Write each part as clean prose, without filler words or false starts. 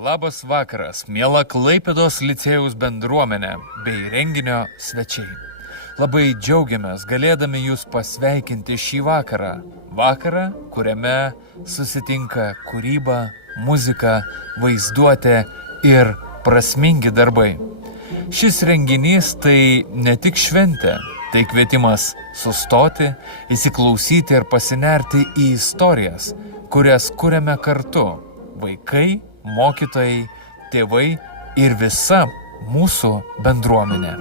Labas vakaras, miela Klaipėdos licėjaus bendruomenė bei renginio svečiai. Labai džiaugiamės galėdami jūs pasveikinti šį vakarą. Vakarą, kuriame susitinka kūryba, muzika, vaizduotė ir prasmingi darbai. Šis renginys tai ne tik šventė, tai kvietimas sustoti, įsiklausyti ir pasinerti į istorijas, kurias kuriame kartu – vaikai, mokytojai, tėvai ir visa mūsų bendruomenė.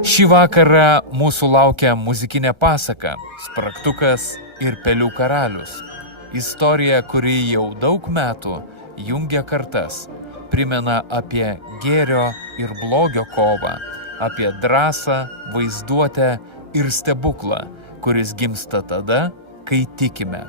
Šį vakarą mūsų laukia muzikinė pasaka Spragtukas ir Pelių karalius. Istorija, kuri jau daug metų jungia kartas, primena apie gėrio ir blogio kovą, apie drąsą, vaizduotę ir stebuklą, kuris gimsta tada, kai tikime.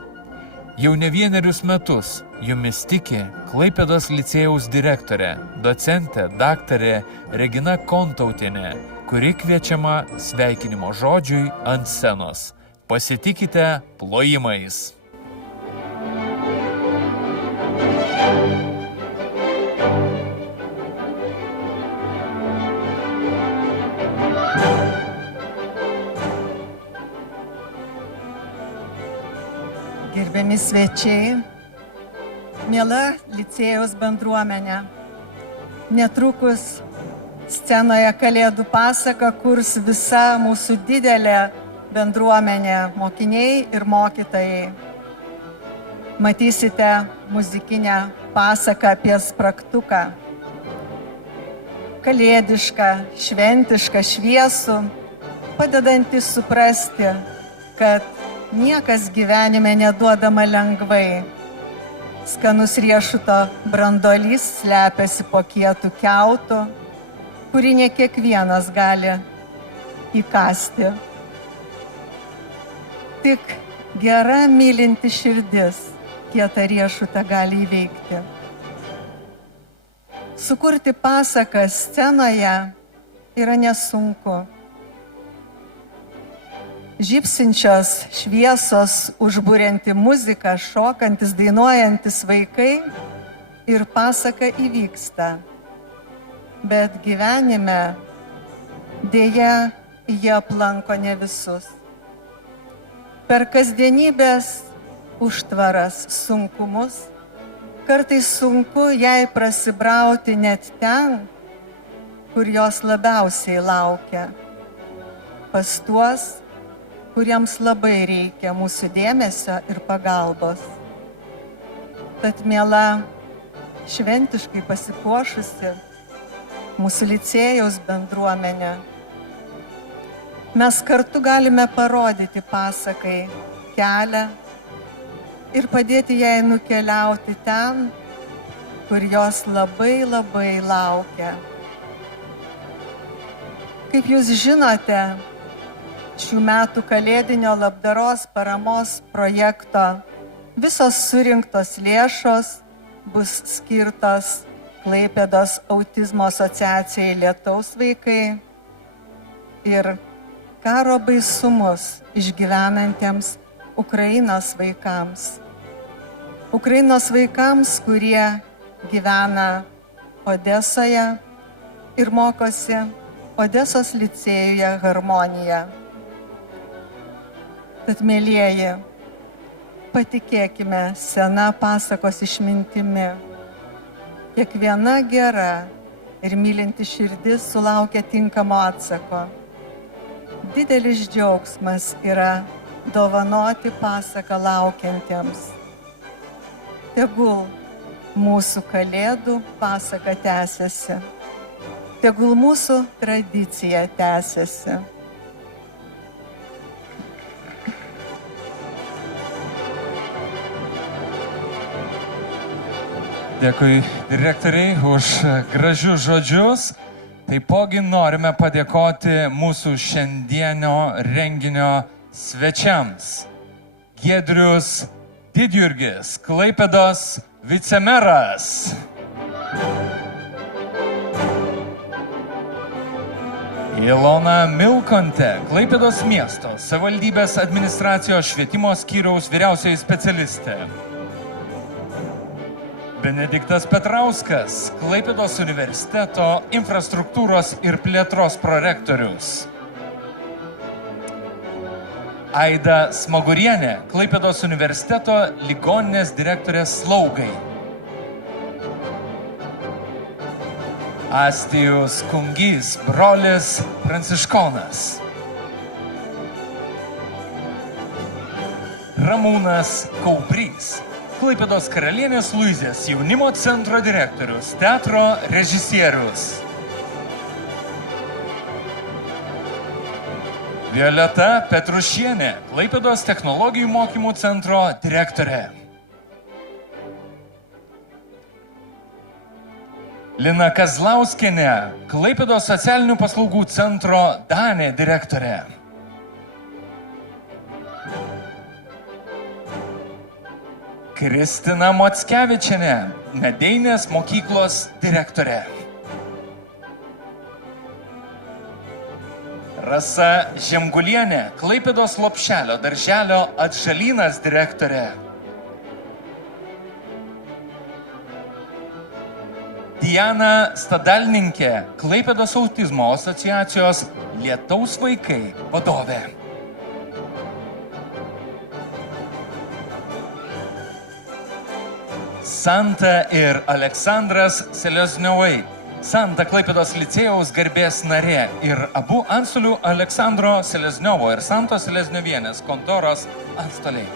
Jau ne vienerius metus jumis tiki Klaipėdos licėjaus direktorė, docentė, daktarė Regina Kontautienė, kuri kviečiama sveikinimo žodžiui ant scenos. Pasitikite plojimais. Gerbiami svečiai, miela licėjaus bendruomenė, netrukus scenoje Kalėdų pasaka kurs visa mūsų didelė bendruomenė, mokiniai ir mokytojai. Matysite muzikinę pasaką apie Spragtuką. Kalėdišką, šventišką, šviesų, padedantį suprasti, kad niekas gyvenime neduodama lengvai. Skanus riešuto branduolys slepiasi po kietų kiautų, kurį ne kiekvienas gali įkasti. Tik gera mylinti širdis kietą riešutą gali įveikti. Sukurti pasaką scenoje yra nesunku. Žybsinčios šviesos, užburianti muzika, šokantis, dainuojantis vaikai ir pasaka įvyksta. Bet gyvenime dėja jie aplanko ne visus. Per kasdienybės užtvaras sunkumus, kartais sunku jai prasibrauti net ten, kur jos labiausiai laukia. Pas tuos, kuriems labai reikia mūsų dėmesio ir pagalbos. Tad miela, šventiškai pasipuošusi mūsų licėjaus bendruomenė, mes kartu galime parodyti pasakai kelią ir padėti jai nukeliauti ten, kur jos labai labai laukia. Kaip jūs žinote, šių metų kalėdinio labdaros paramos projekto visos surinktos lėšos bus skirtos Klaipėdos autizmo asociacijai Lietaus vaikai ir karo baisumus išgyvenantiems Ukrainos vaikams. Ukrainos vaikams, kurie gyvena Odesoje ir mokosi Odesos licėjuje Harmonija. Tad, mielieji, patikėkime sena pasakos išmintimi. Kiekviena gera ir mylinti širdis sulaukia tinkamo atsako. Didelis džiaugsmas yra dovanoti pasaką laukiantiems. Tegul mūsų Kalėdų pasaka tęsiasi. Tegul mūsų tradicija tęsiasi. Dėkui direktoriai už gražius žodžius. Taipogi norime padėkoti mūsų šiandienio renginio svečiams. Giedrius Didjurgis, Klaipėdos vicemeras. Ilona Milkontė, Klaipėdos miesto savivaldybės administracijos švietimo skyriaus vyriausioji specialistė. Benediktas Petrauskas, Klaipėdos universiteto infrastruktūros ir plėtros prorektorius. Aida Smagurienė, Klaipėdos universiteto ligoninės direktorės slaugai. Astijus Kungys, brolis pranciškonas. Ramūnas Kauprys, Klaipėdos karalienės Luizės jaunimo centro direktorius, teatro režisierius. Violeta Petrušienė, Klaipėdos technologijų mokymų centro direktorė. Lina Kazlauskienė, Klaipėdos socialinių paslaugų centro Danė direktorė. Kristina Mockevičienė, Medeinės mokyklos direktorė. Rasa Žemgulienė, Klaipėdos Lopšelio darželio Atžalynas direktorė. Diana Stadalninkė, Klaipėdos autizmo asociacijos Lietaus vaikai vadovė. Santa ir Aleksandras Selezniovai, Santa Klaipėdos licėjaus garbės narė ir abu antstolių Aleksandro Selezniovo ir Santos Selezniovienės kontoros antstoliai.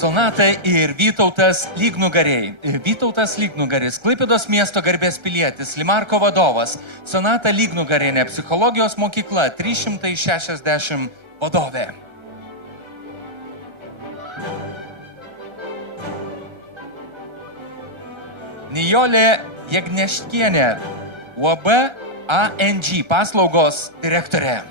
Sonata ir Vytautas Lygnugariai. Vytautas Lygnugaris, Klaipėdos miesto garbės pilietis, Limarko vadovas. Sonata Lygnugarienė, psichologijos mokykla 360 vadovė. Nijolė Jagneškienė, UAB ANG paslaugos direktorė.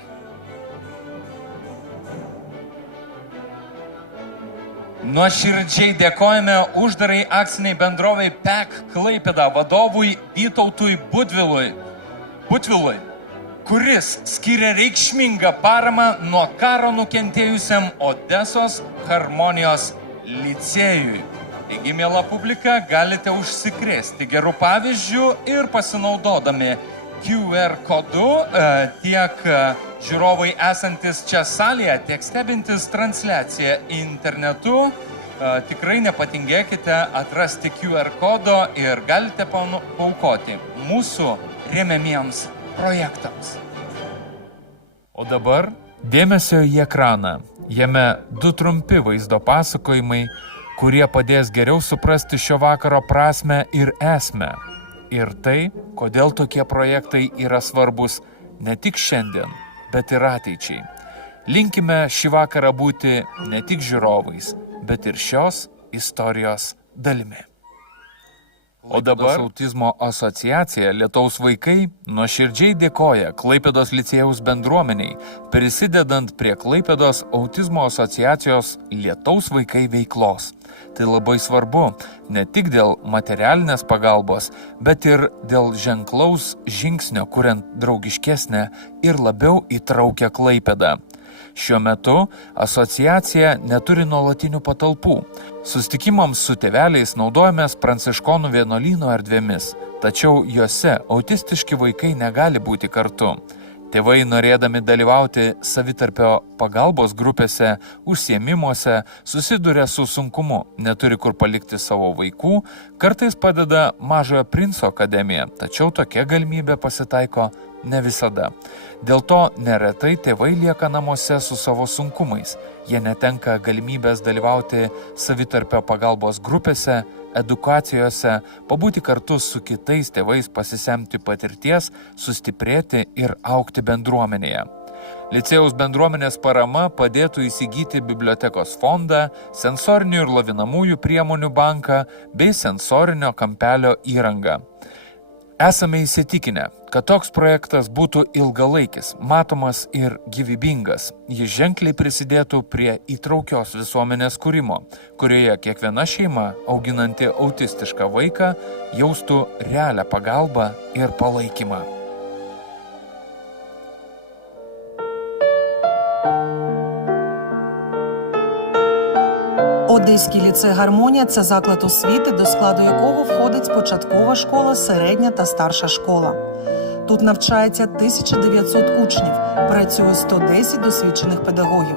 Nuoširdžiai dėkojame uždarai akciniai bendrovai PEC Klaipėda vadovui Vytautui Budvilui, kuris skiria reikšmingą paramą nuo karo nukentėjusiam Odesos Harmonijos licėjui. Taigi, miela publika, galite užsikrėsti gerų pavyzdžių ir pasinaudodami QR kodu tiek žiūrovai esantis čia salėje, tiek stebintis transliaciją internetu. Tikrai nepatingėkite atrasti QR kodo ir galite paaukoti mūsų remiamiems projektams. O dabar dėmesio į ekraną. Jame 2 trumpi vaizdo pasakojimai, kurie padės geriau suprasti šio vakaro prasmę ir esmę. Ir tai, kodėl tokie projektai yra svarbus ne tik šiandien, bet ir ateičiai. Linkime šį vakarą būti ne tik žiūrovais, bet ir šios istorijos dalimi. O dabar autizmo asociacija Lietaus vaikai nuoširdžiai dėkoja Klaipėdos licėjaus bendruomeniai, prisidedant prie Klaipėdos autizmo asociacijos Lietaus vaikai veiklos. Tai labai svarbu ne tik dėl materialinės pagalbos, bet ir dėl ženklaus žingsnio, kuriant draugiškesnę ir labiau įtraukę Klaipėdą. Šiuo metu asociacija neturi nuolatinių patalpų. Susitikimams su tėveliais naudojamės Pranciškonų vienuolyno erdvėmis, tačiau juose autistiški vaikai negali būti kartu. Tėvai, norėdami dalyvauti savitarpio pagalbos grupėse, užsiėmimuose, susiduria su sunkumu, neturi kur palikti savo vaikų, kartais padeda Mažojo princo akademija, tačiau tokia galimybė pasitaiko ne visada. Dėl to neretai tėvai lieka namuose su savo sunkumais. Jie netenka galimybės dalyvauti savitarpio pagalbos grupėse, edukacijose, pabūti kartu su kitais tėvais, pasisemti patirties, sustiprėti ir augti bendruomenėje. Licėjaus bendruomenės parama padėtų įsigyti bibliotekos fondą, sensorinių ir lavinamųjų priemonių banką bei sensorinio kampelio įrangą. Esame įsitikinę, kad toks projektas būtų ilgalaikis, matomas ir gyvybingas. Jis ženkliai prisidėtų prie įtraukios visuomenės kūrimo, kurioje kiekviena šeima, auginanti autistišką vaiką, jaustų realią pagalbą ir palaikymą. Одеський ліцей «Гармонія» – це заклад освіти, до складу якого входить початкова школа, середня та старша школа. Тут навчається 1900 учнів, працює 110 досвідчених педагогів.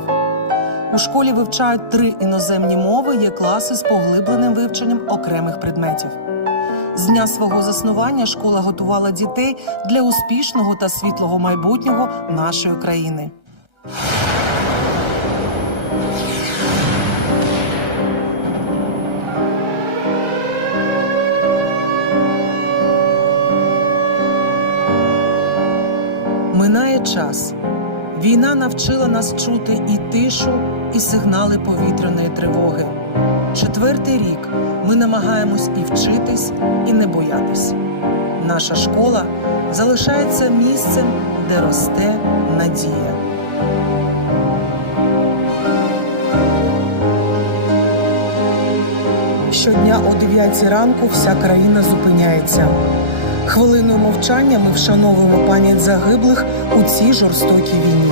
У школі вивчають 3 іноземні мови, є класи з поглибленим вивченням окремих предметів. З дня свого заснування школа готувала дітей для успішного та світлого майбутнього нашої країни. Минає час. Війна навчила нас чути і тишу, і сигнали повітряної тривоги. 4-й рік ми намагаємось і вчитись, і не боятись. Наша школа залишається місцем, де росте надія. Щодня о 9 ранку вся країна зупиняється. Хвилиною мовчання ми вшановуємо пам'ять загиблих у цій жорстокій війні.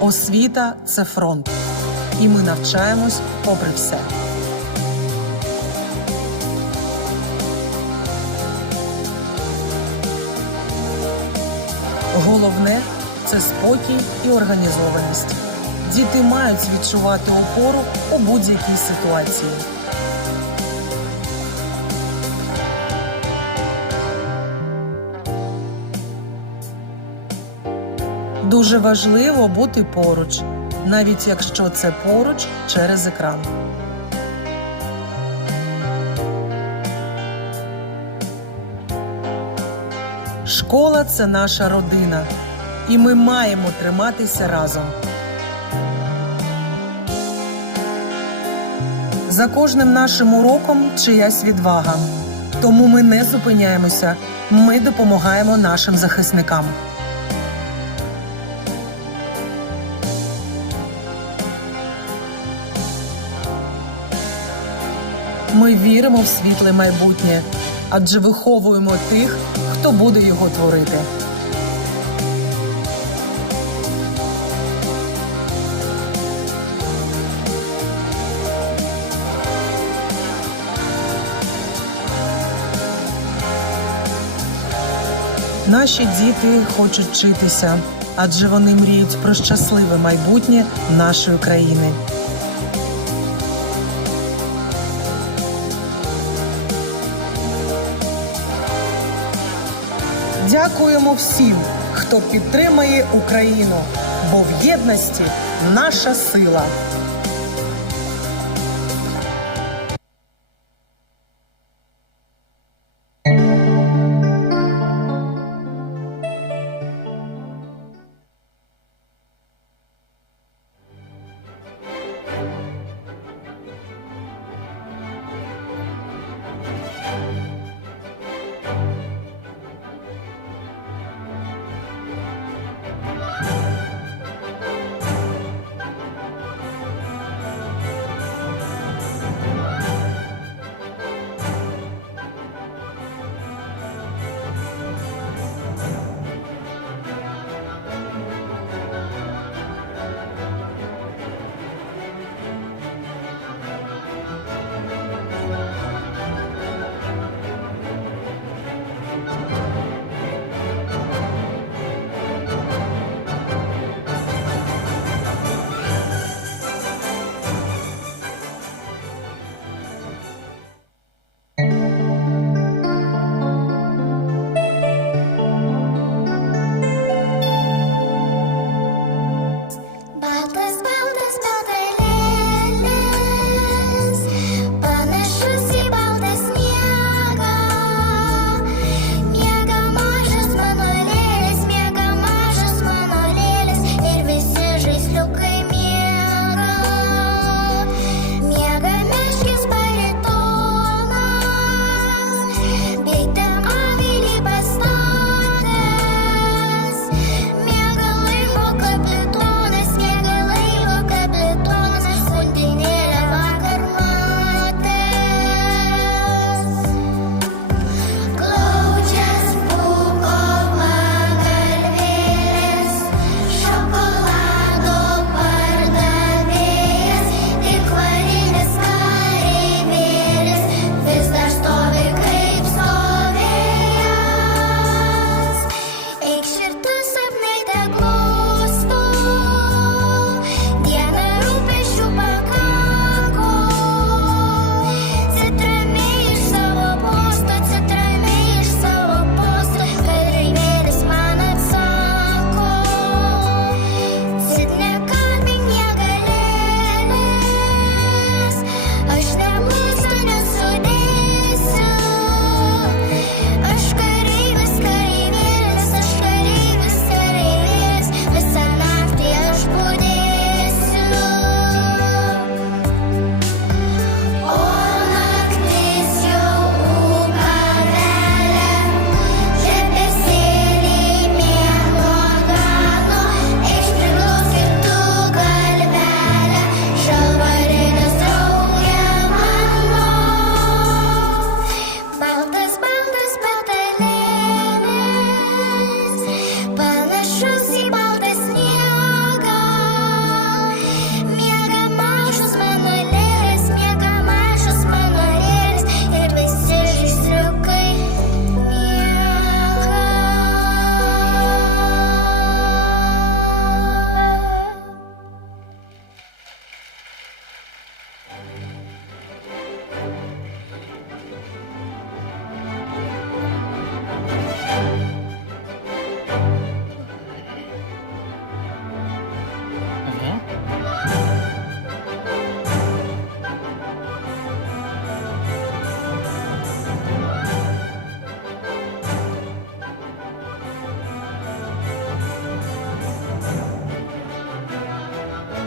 Освіта – це фронт. І ми навчаємось попри все. Головне – це спокій і організованість. Діти мають відчувати опору у будь-якій ситуації. Дуже важливо бути поруч, навіть якщо це поруч через екран. Школа – це наша родина, і ми маємо триматися разом. За кожним нашим уроком чиясь відвага. Тому ми не зупиняємося, ми допомагаємо нашим захисникам. Ми віримо в світле майбутнє, адже виховуємо тих, хто буде його творити. Наші діти хочуть вчитися, адже вони мріють про щасливе майбутнє нашої країни. Дякуємо всім, хто підтримує Україну, бо в єдності наша сила.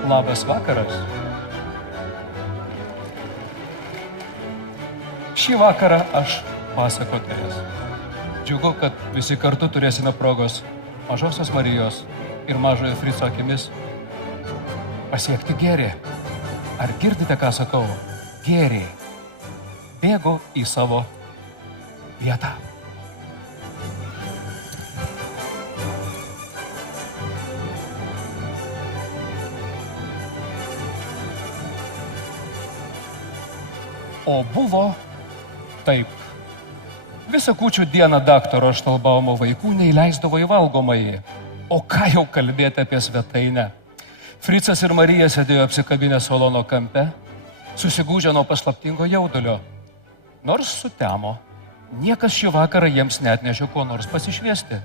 Labas vakaras. Šį vakarą aš pasakotojas. Džiugu, kad visi kartu turėsime progos Mažosios Marijos ir Mažojo Frico akimis pasiekti gėrį. Ar girdite, ką sakau? Gėrį. Bėgu į savo vietą. O buvo taip. Visą kūčių dieną daktaro Štalbaumo vaikų neįleisdavo į valgomąjį. O ką jau kalbėti apie svetainę? Fricas ir Marija sėdėjo apsikabinę salono kampe, susigūžę nuo paslaptingo jaudulio. Nors sutemo, niekas šį vakarą jiems neatnešė kuo nors pasišviesti.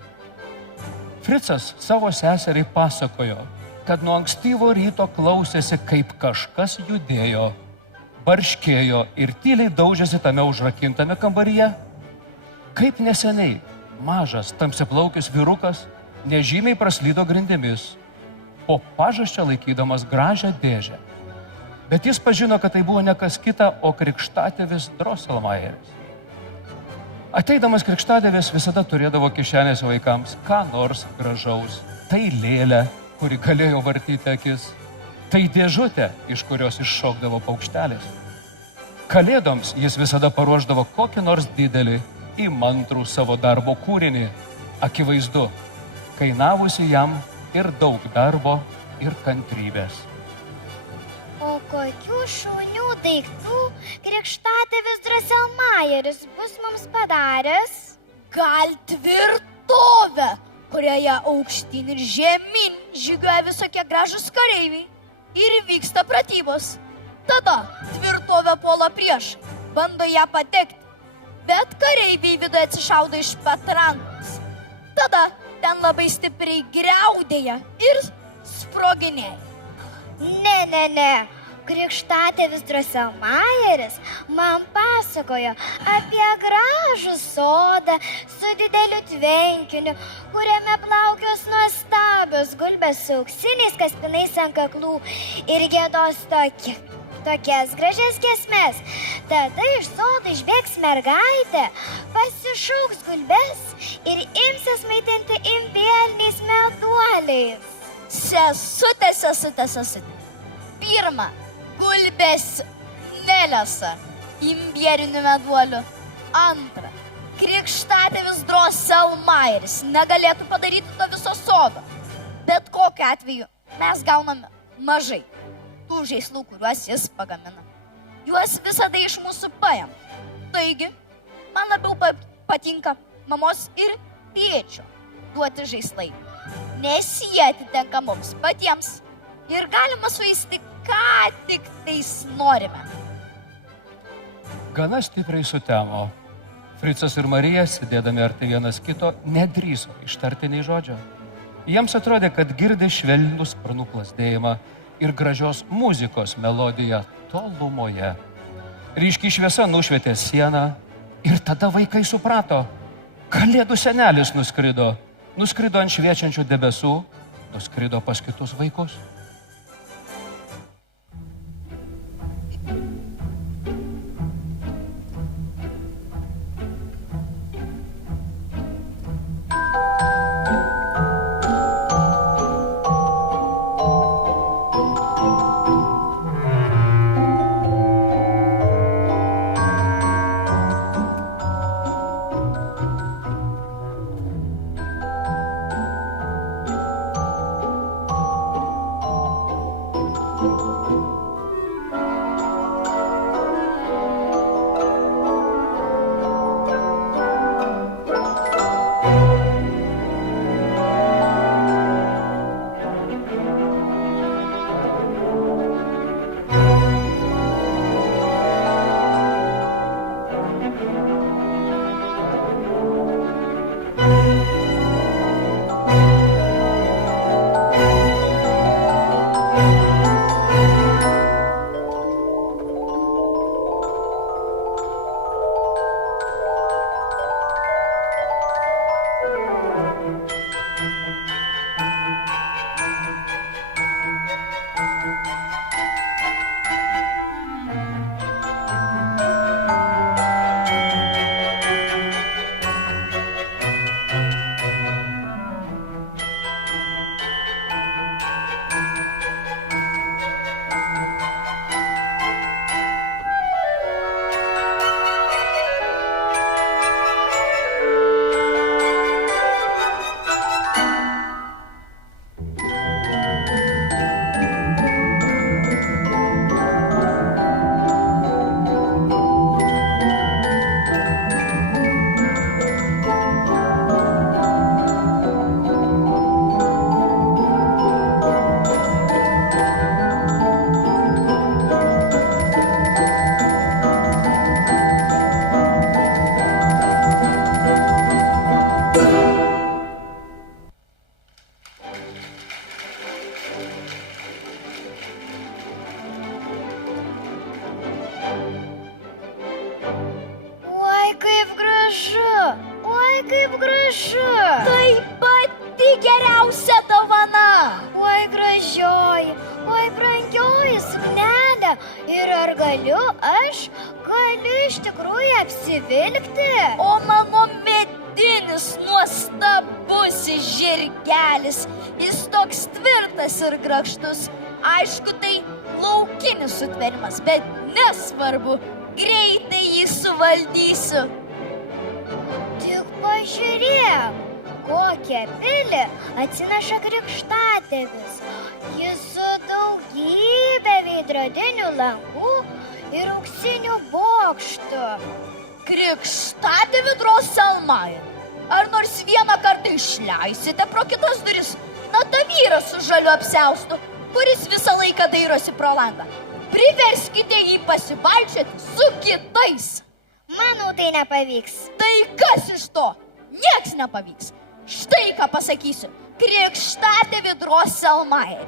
Fricas savo seseriai pasakojo, kad nuo ankstyvo ryto klausėsi, kaip kažkas judėjo, barškėjo ir tyliai daužėsi tame užrakintame kambaryje. Kaip neseniai mažas tamsiaplaukis vyrukas nežymiai praslydo grindimis, po pažasčia laikydamas gražią dėžę. Bet jis pažino, kad tai buvo ne kas kita, o krikštatėvis Drosselmayeris. Ateidamas krikštatėvis visada turėdavo kišenėse vaikams ką nors gražaus. Tai lėlę, kuri galėjo vartyti akis, tai dėžutė, iš kurios iššokdavo paukštelis. Kalėdoms jis visada paruošdavo kokį nors didelį, įmantrų savo darbo kūrinį, akivaizdu, kainavusi jam ir daug darbo ir kantrybės. O kokių šaunių daiktų krikštatėvis Drosselmayeris bus mums padaręs? Gal tvirtovę, kurioje aukštyn ir žemyn žygiuoja visokie gražūs kareiviai ir vyksta pratybos. Tada tvirtovę puola priešai, bando ją patekti, bet kareiviai viduje atsišaudo iš patrankos. Tada ten labai stipriai griaudėja ir sproginėja. Ne. Krikštatėvis Drosselmayeris man pasakojo apie gražų sodą su dideliu tvenkiniu, kuriame plaukios nuostabios gulbės su auksiniais kaspinais ant kaklų ir giedos tokias gražias giesmes. Tada iš sodo išbėgs mergaitė, pasišauks gulbes ir imsis maitinti imbieriniais meduoliais. Sesutė. Pirma, gulbės nelesa imbierinių meduolių. Antra, krikštatėvis Drosselmayeris negalėtų padaryti to viso sodo. Bet kokiu atveju mes gauname mažai tų žaislų, kuriuos jis pagamina. Juos visada iš mūsų paima. Taigi, man labiau patinka mamos ir tėčio duoti žaislai, nes jie atitenka mums patiems ir galima suisti, ką tik tais norime. Gana stipriai sutemo. Fricas ir Marija, sėdėdami arti vienas kito, nedrįso ištarti nei žodžio. Jiems atrodė, kad girdi švelnų sparnų plasdėjimą ir gražios muzikos melodiją tolumoje. Ryški šviesa nušvietė sieną ir tada vaikai suprato, Kalėdų senelis nuskrido ant šviečiančių debesų, nuskrido pas kitus vaikus. gražu. Tai pati geriausia dovana. Oi gražioji, oi brangioji suknelė. Ir ar galiu iš tikrųjų apsivilkti? O mano medinis nuostabusis žirgelis, jis toks tvirtas ir grakštus. Aišku, tai laukinis sutverimas, bet nesvarbu, greitai jį suvaldysiu. Tik pažiūrėk, kokią pilį atsineša krikštatėvis. Jis su daugybė veidrodinių langų ir auksinių bokštų. Krikštatėvi Drosselmayer, ar nors vieną kartą išleisite pro kitas duris? Na, tą vyrą su žaliu apsiaustu, kuris visą laiką dairosi pro langą. Priverskite jį pasivaikščioti su kitais. Manau, tai nepavyks. Tai kas iš to? Nieks nepavyks. Štai ką pasakysiu. Krikštatėvi Drosselmayer.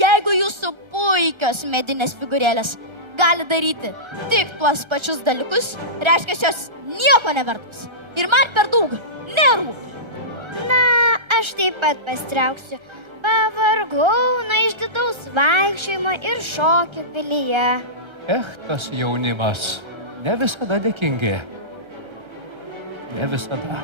Jeigu jūsų puikios medinės figūrėlės gali daryti tik tuos pačius dalykus, reiškia, jos nieko nevertus. Ir man per daug nerūpi. Na, aš taip pat pastrauksiu. Pavargau nuo išdidaus vaikščiojimo ir šokių pilyje. Tas jaunimas ne visada dėkingi. Ne visada.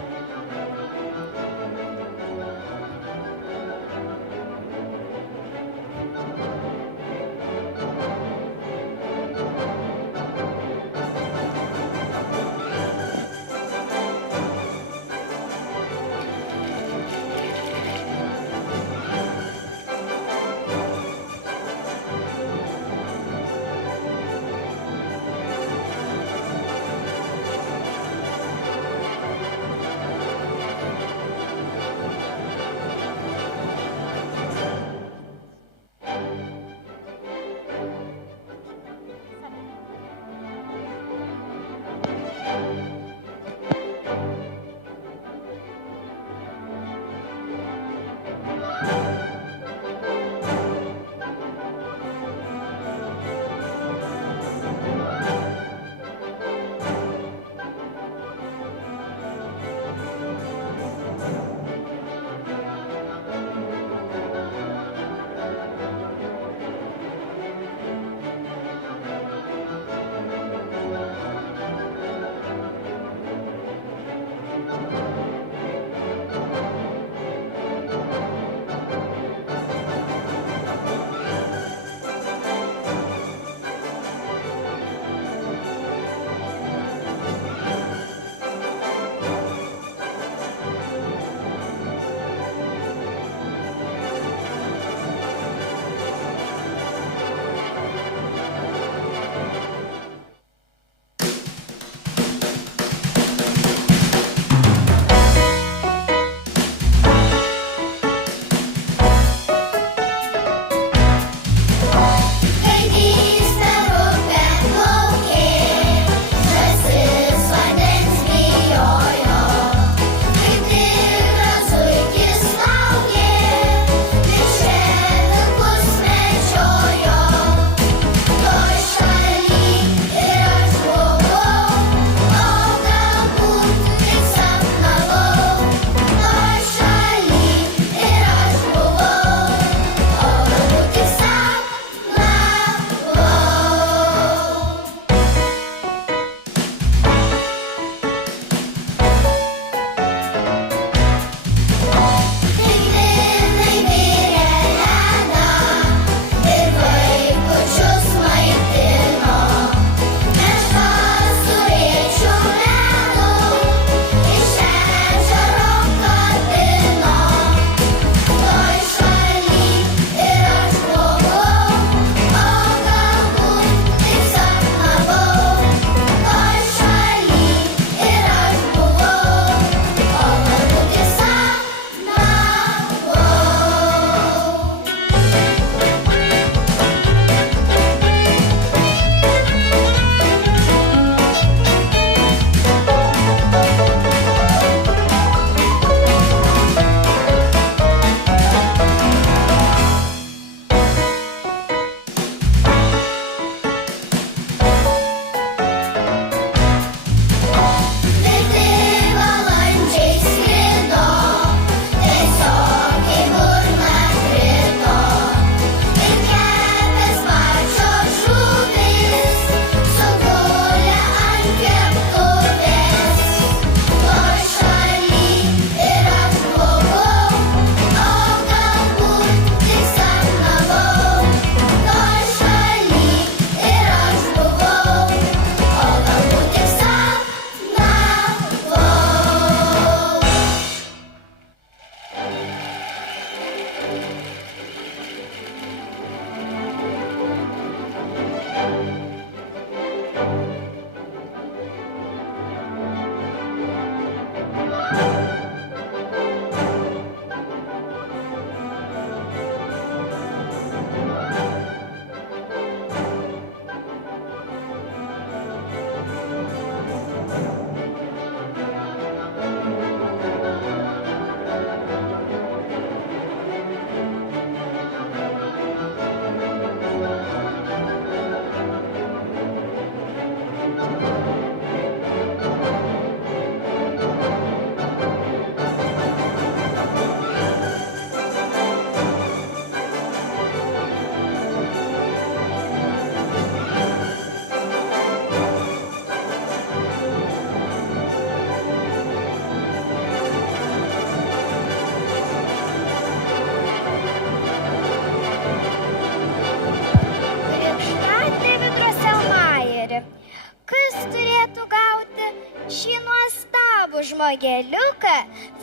brangų žmogeliuką,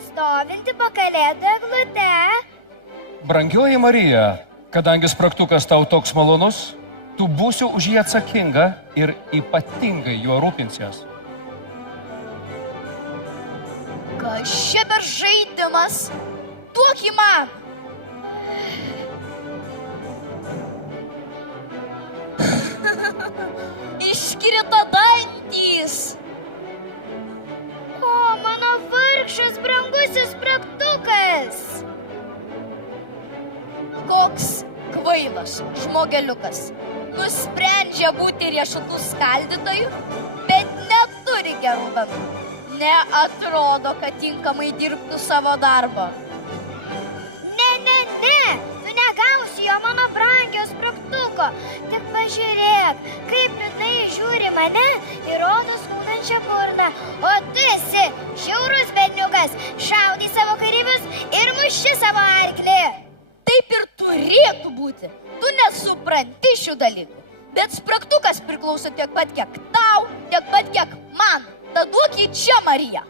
stovinti po kalėdų eglute. Brangioji Marija, kadangi spragtukas tau toks malonus, tu būsi už jį atsakinga ir ypatingai juo rūpinsies. Kas čia per žaidimas? Duok jį man! Iškrito dantys! O, mano vargšas brangusis spragtukas. Koks kvailas žmogeliukas. Nusprendžia būti riešutų skaldytoju, bet neturi gerų dantų. Neatrodo, kad tinkamai dirbtų savo darbą. Ne, tu negausi jo mano brangio spragtuko. Tik pažiūrėk, kaip liūdnai žiūri mane ir rodo skūdančią burną. O tu esi žiaurus berniukas, šaudai savo kareivius ir muši savo arklį. Taip ir turėtų būti. Tu nesupranti šių dalykų. Bet spragtukas priklauso tiek pat, kiek tau, tiek pat, kiek man. Tad duok jį čia, Marija.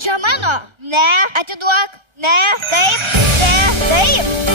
Čia mano. Ne. Atiduok. Ne. Taip, ne, taip.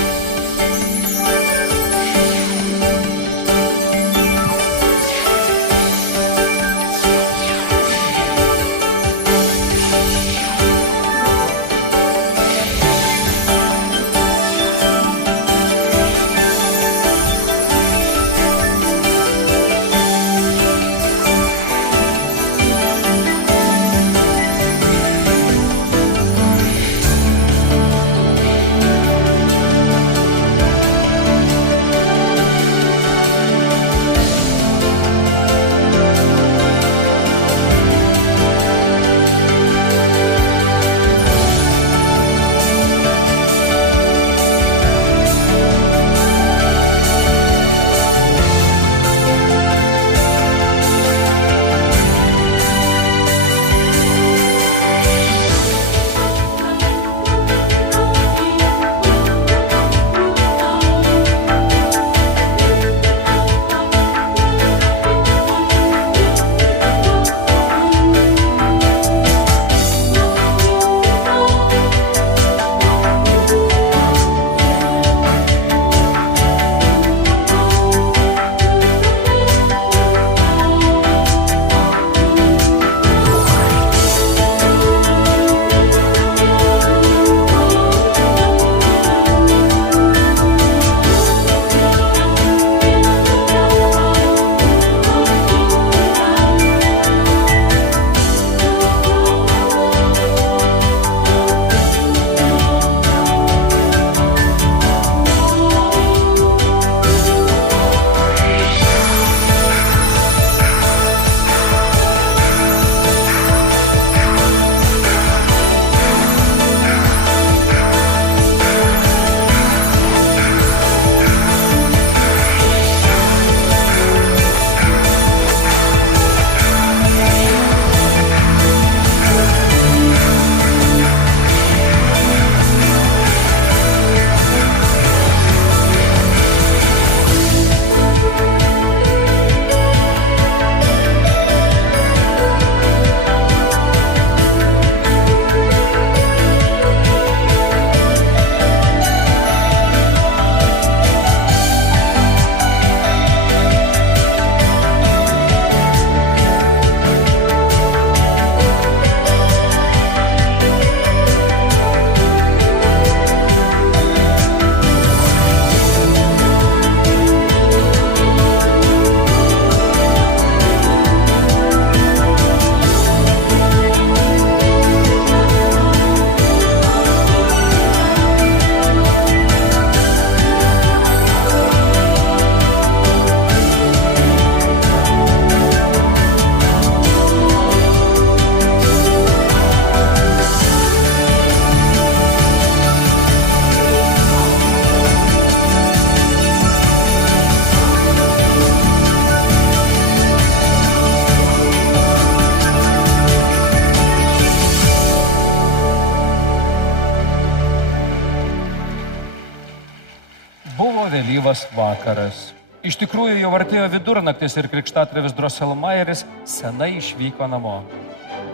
vėlyvas vakaras. Iš tikrųjų, jau artėjo vidurnaktis ir krikštatėvis Drosselmaieris senai išvyko namo.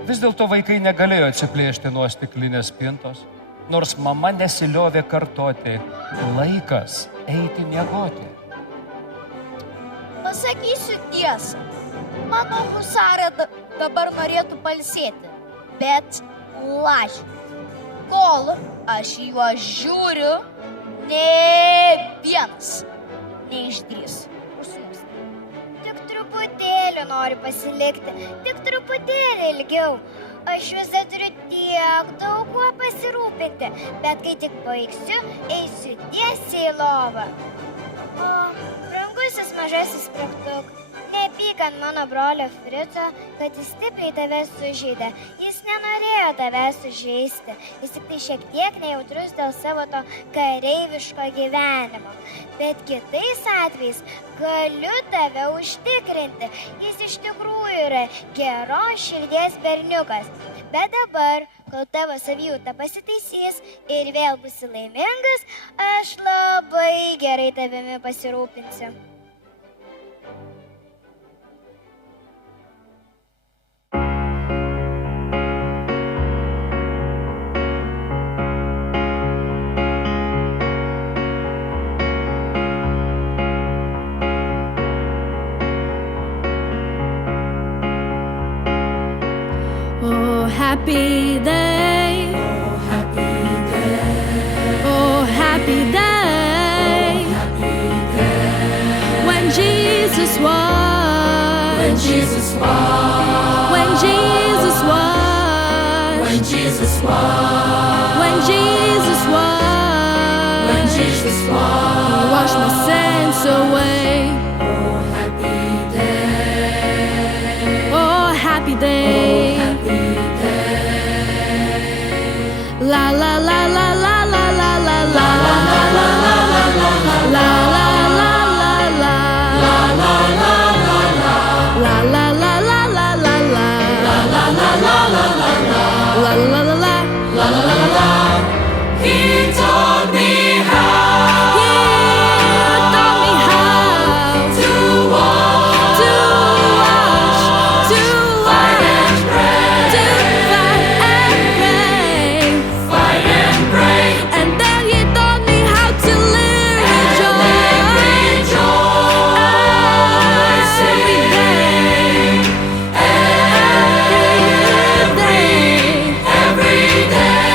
Vis dėlto vaikai negalėjo atsiplėšti nuo stiklinės spintos, nors mama nesiliovė kartoti, laikas eiti miegoti. Pasakysiu tiesą, mano husarė dabar norėtų pailsėti, bet lažė. Kol aš į juos žiūriu, nė vienas neišdrįs užsnūsti. Tik truputėlį noriu pasilikti, tik truputėlį ilgiau. Aš visą turiu tiek daug kuo pasirūpinti, bet kai tik baigsiu, eisiu tiesiai į lovą. O, brangusis mažasis spragtuk, nepyk ant mano brolio Frico, kad jis stipriai tave sužeidė. Jis nenorėjo tave sužeisti, jis tik tai šiek tiek nejautrus dėl savo to kareiviško gyvenimo. Bet kitais atvejais galiu tave užtikrinti, jis iš tikrųjų yra geros širdies berniukas. Bet dabar, kol tavo savijauta pasitaisys ir vėl būsi laimingas, aš labai gerai tavimi pasirūpinsiu. Oh, happy day. Oh, happy day. Oh, happy day. Oh, happy day. When Jesus was. When Jesus was. When Jesus was. When Jesus was. When Jesus was. When Jesus was. He washed my sins away. Oh, happy day. Oh, happy day. La la la la la la la la la la la la la la He taught me how. He taught me how to walk, to wash, to fight and pray, to fight and pray, fight and pray. And then he taught me how to live with joy, every day, every day.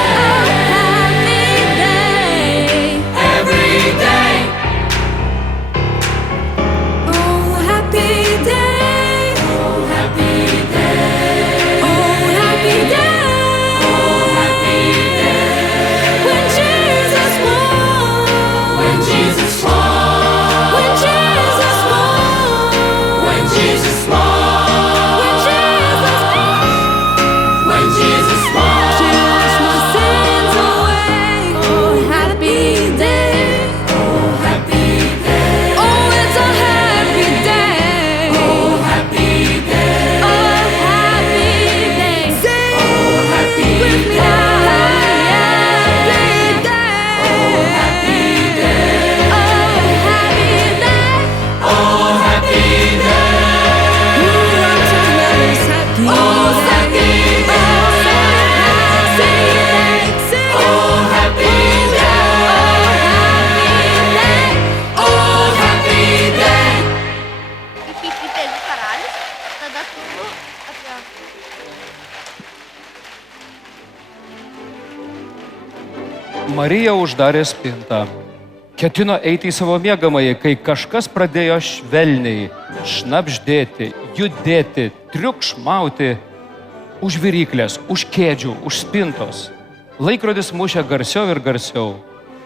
Marija uždarė spintą. Ketino eiti į savo miegamąjį, kai kažkas pradėjo švelniai šnabždėti, judėti, triukšmauti už viryklės, už kėdžių, už spintos. Laikrodis mušė garsiau ir garsiau.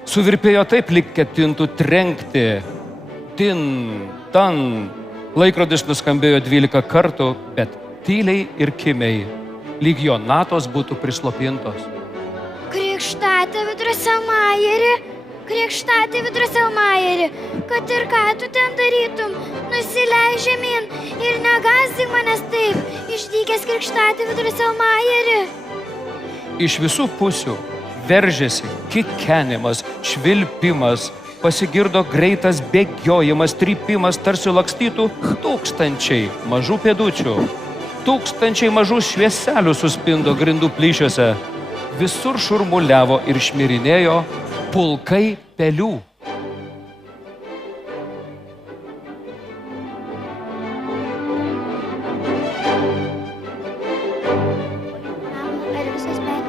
Suvirpėjo taip, lyg ketintų trenkti. Tin, tan. Laikrodis nuskambėjo 12 kartų, bet tyliai ir kimiai, lyg jo natos būtų prislopintos. Krikštatėvi Drosselmajeri, Krikštatėvi Drosselmajeri, kad ir ką tu ten darytum, nusileidž žemyn ir negąsdink manęs taip, išdykęs Krikštatėvi Drosselmajeri. Iš visų pusių veržėsi kikenimas, švilpimas, pasigirdo greitas bėgiojimas, trypimas, tarsi lakstytų tūkstančiai mažų pėdučių. Tūkstančiai mažų švieselių suspindo grindų plyšiuose. Visur šurmuliavo ir šmirinėjo pulkai pelių. Mama, ar visos pelės?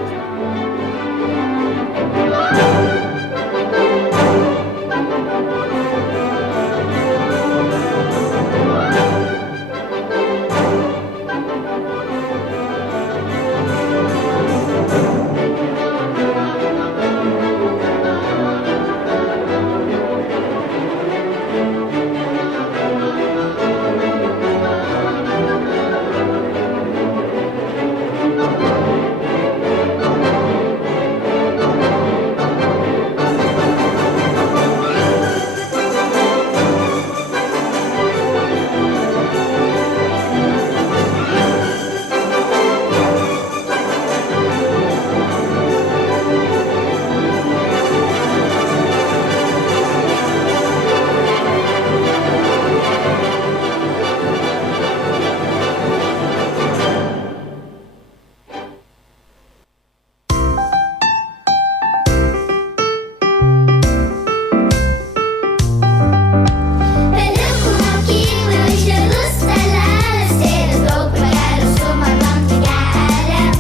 Peliukų mokyklai uždėlus stalelis, sėdės daug pagelių su margom knygelėm.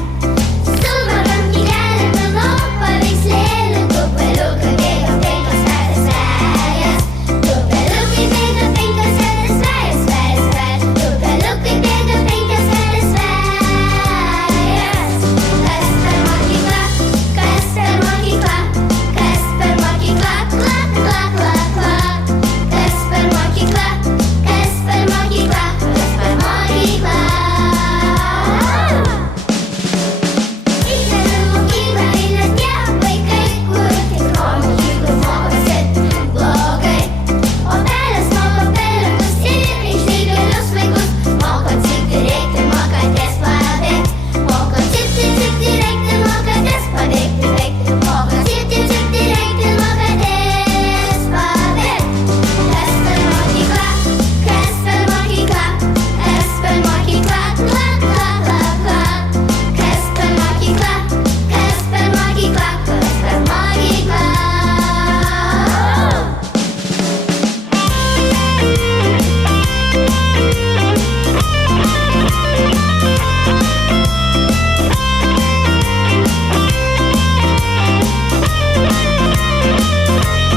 Su margom knygelėm pilnu paveikslėlių, du peliukai bėga penkios katės vejas. Du peliukai bėga penkios katės vejas, vejas, vejas. Du peliukai bėga penkios katės vejas. Kas per mokyklą, kas per mokyklą, kas per mokyklą, klak, klak, klak, klak. Kas per mokyklą, kas per mokyklą, kas per mokyklą. Į tave mokyklą eina tie vaikai, kur tikro mokyklų mokosi blogai. O pelės moko peliukus ir išdykėlius vaikus. Moko cypti, rėkti, moka ties pabėgt. Moko cypti, cypti, rėkti, moka ties pabėgti, bėgti. Moko cypti, cypti, rėkti, moka ties pabėgt. Kas per mokyklą, kas per mokyklą, kas per mokyklą, klak, klak, klak, klak. Kas per mokyklą, kas per mokyklą, kas per mokyklą.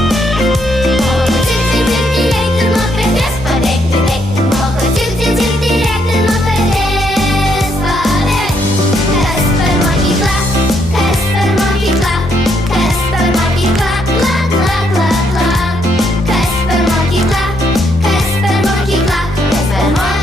Moko cypti, cypti, rėkti, moka ties pabėgti, bėgti. Moko cypti, cypti, rėkti, moka ties pabėgt. Kas per mokyklą, kas per mokyklą, kas per mokyklą, klak, klak, klak, klak. Kas per mokyklą, kas per mokyklą, kas per mokyklą.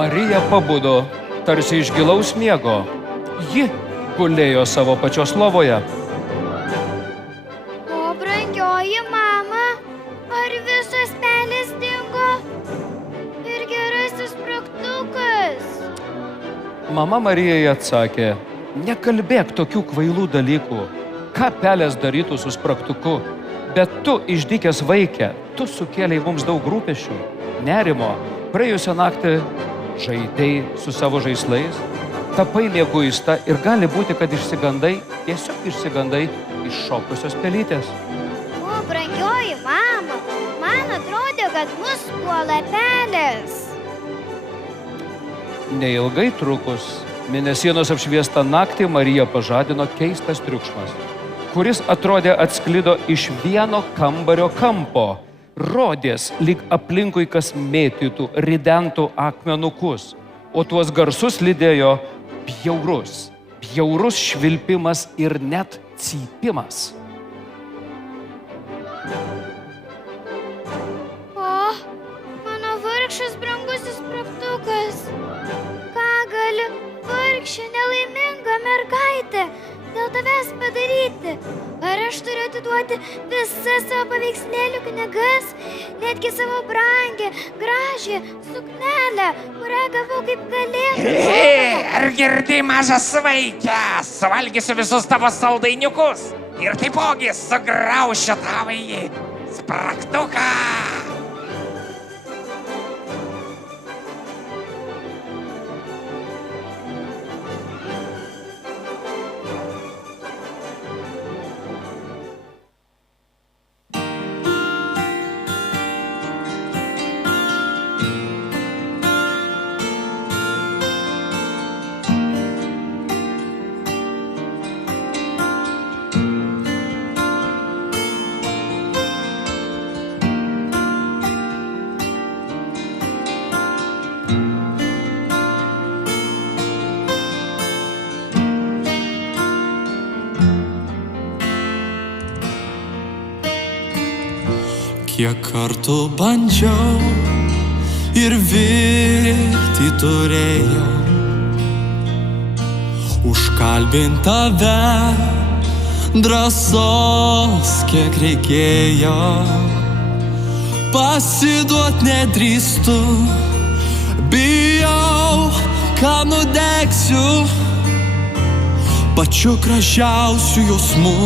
Marija pabudo, tarsi iš gilaus miego. Ji gulėjo savo pačios lovoje. O brangioji mama, ar visos pelės dingo? Ir gerasis spragtukas? Mama Marijai atsakė, nekalbėk tokių kvailų dalykų. Ką pelės darytų su spragtuku? Bet tu, išdykęs vaikė, tu sukėlei mums daug rūpesčių, nerimo. Praėjusią naktį žaidei su savo žaislais, tapai mieguista ir gali būti, kad išsigandai, tiesiog išsigandai iš šokusios pelytės. O brangioji mama, man atrodė, kad mus puola pelės. Neilgai trukus, mėnesienos apšviestą naktį Mariją pažadino keistas triukšmas, kuris atrodė atsklido iš vieno kambario kampo. Rodės, lyg aplinkui kas mėtytų, ridentų akmenukus, o tuos garsus lydėjo bjaurus švilpimas ir net cypimas. O, mano vargšas brangusis spragtukas. Ką gali vargšė nelaiminga mergaitė dėl tavęs padaryti? Ar aš turiu atiduoti visas savo paveikslėlių knygas, netgi savo brangę, gražią suknelę, kurią gavau kaip kalėdų? Ar girdi, mažas vaikė? Suvalgysiu visus tavo saldainiukus ir taipogi sugraušiu tavąjį spragtuką. Kiek kartų bandžiau ir viltį turėjau užkalbint tave, drąsos kiek reikėjo, pasiduot nedrįstu, bijau, ką nudegsiu pačiu gražiausiu jausmu.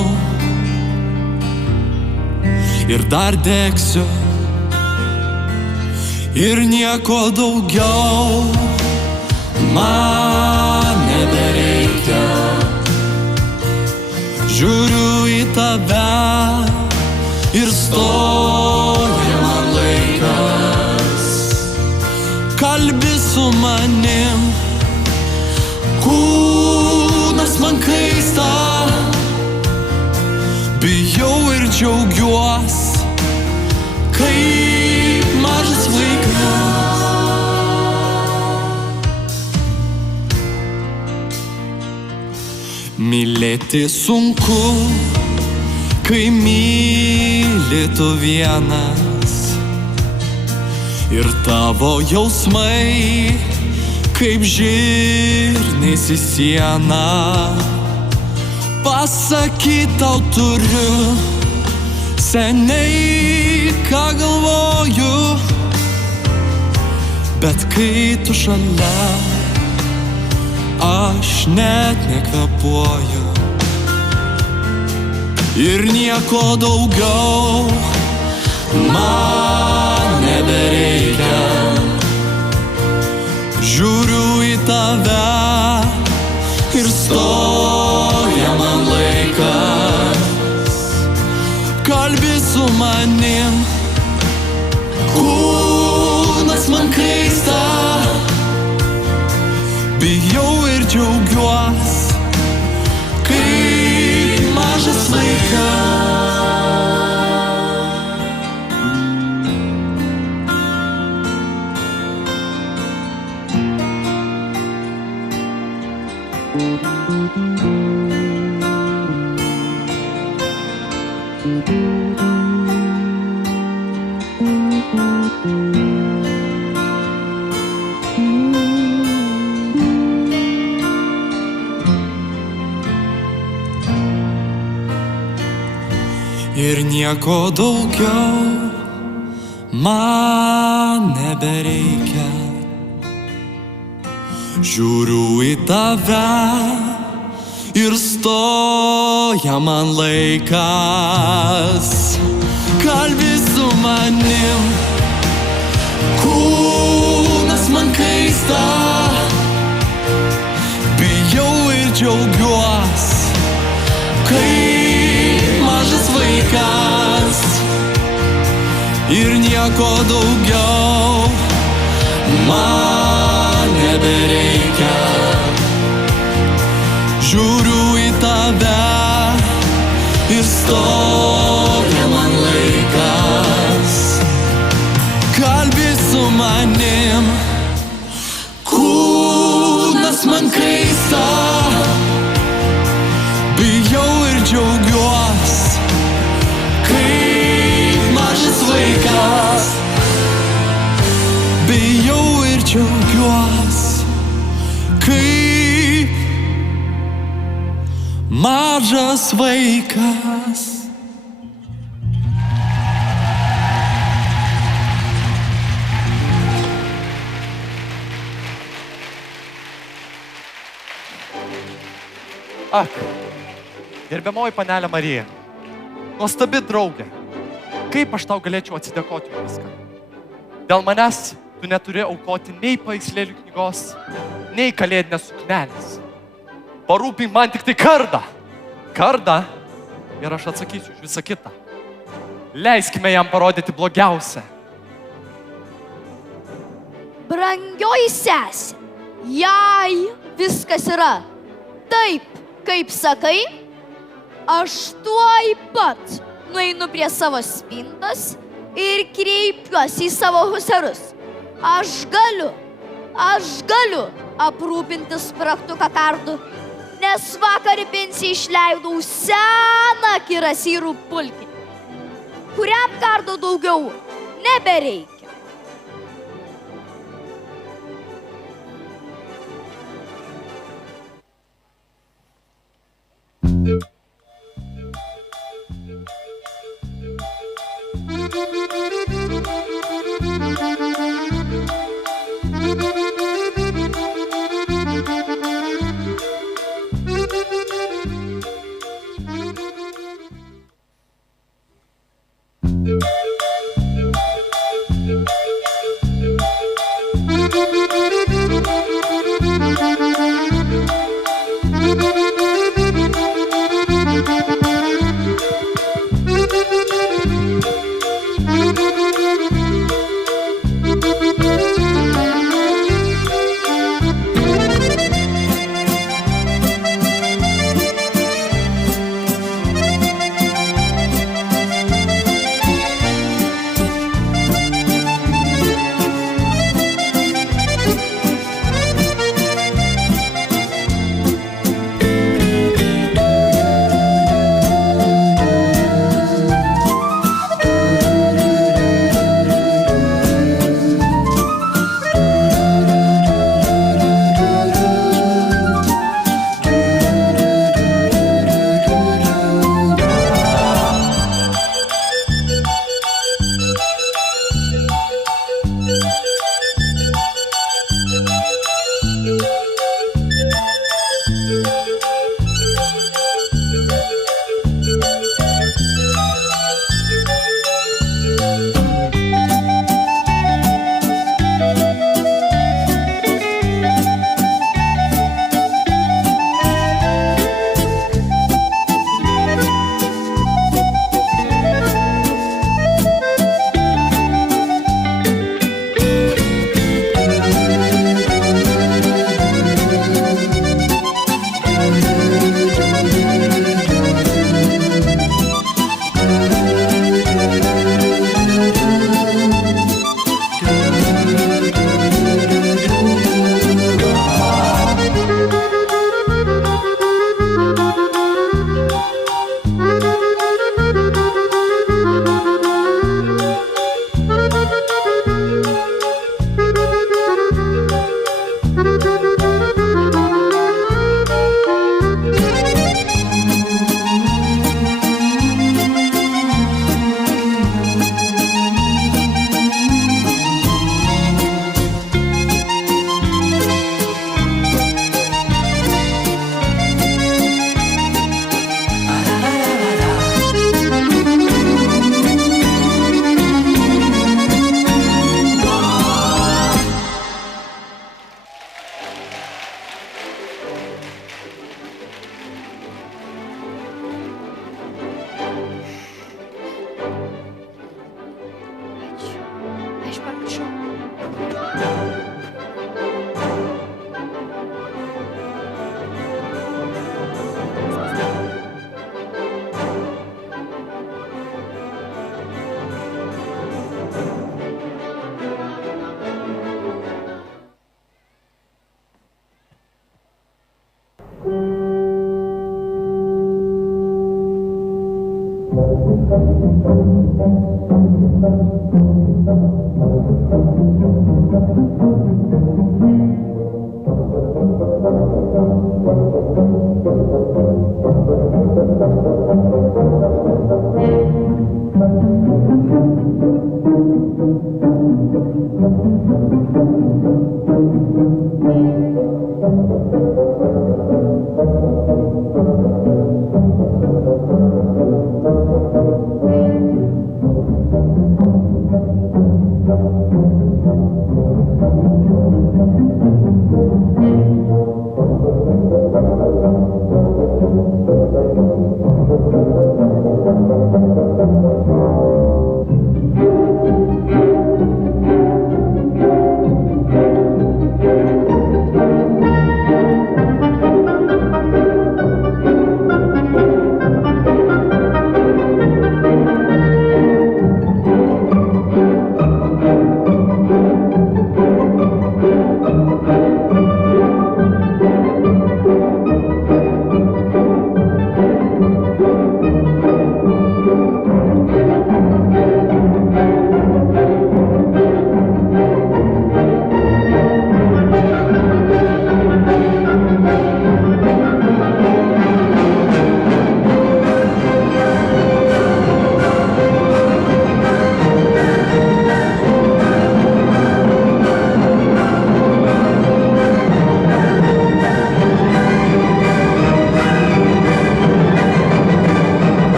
Ir dar degsiu, ir nieko daugiau man nebereikia. Žiūriu į tave ir stoja man laikas. Kalbi su manim, kūnas man kaista. Bijau ir džiaugiuos, kaip mažas vaikas. Mylėti sunku, kai myli tu vienas. Ir tavo jausmai, kaip žirniais į sieną. Pasakyt tau turiu seniai, ką galvoju, bet kai tu šalia, aš net nekvėpuoju. Ir nieko daugiau man nebereikia. Žiūriu į tave ir stoja man laikas. Kalbi su manim, kūnas man kaista. Bijau ir džiaugiuos, kaip mažas vaikas. Ir nieko daugiau man nebereikia. Žiūriu į tave ir stoja man laikas. Kalbi su manim, kūnas man kaista. Bijau ir džiaugiuos, kaip mažas vaikas. Ir nieko daugiau man nebereikia. Žiūriu į tave ir stoja man laikas. Kalbi su manim, kūnas man kaista. Bijau ir džiaugiuos, kaip mažas vaikas. Bijau ir džiaugiuos, kaip mažas vaikas. Ak, gerbiamoji panelė Marija, nuostabi draugė, kaip aš tau galėčiau atsidėkoti už viską? Dėl manęs tu neturi aukoti nei paveikslėlių knygos, nei kalėdinės suknelės. Parūpink man tik tai kardą ir aš atsakysiu už visą kitą. Leiskime jam parodyti blogiausią. Brangioji sesė, jei viskas yra taip, kaip sakai, aš tuoj pat nueinu prie savo spintos ir kreipiuosi į savo huserus. Aš galiu aprūpinti spragtuką kardu, nes vakar į pensiją išleidau seną kirasyrų pulkinį, kuriam kardo daugiau nebereikia.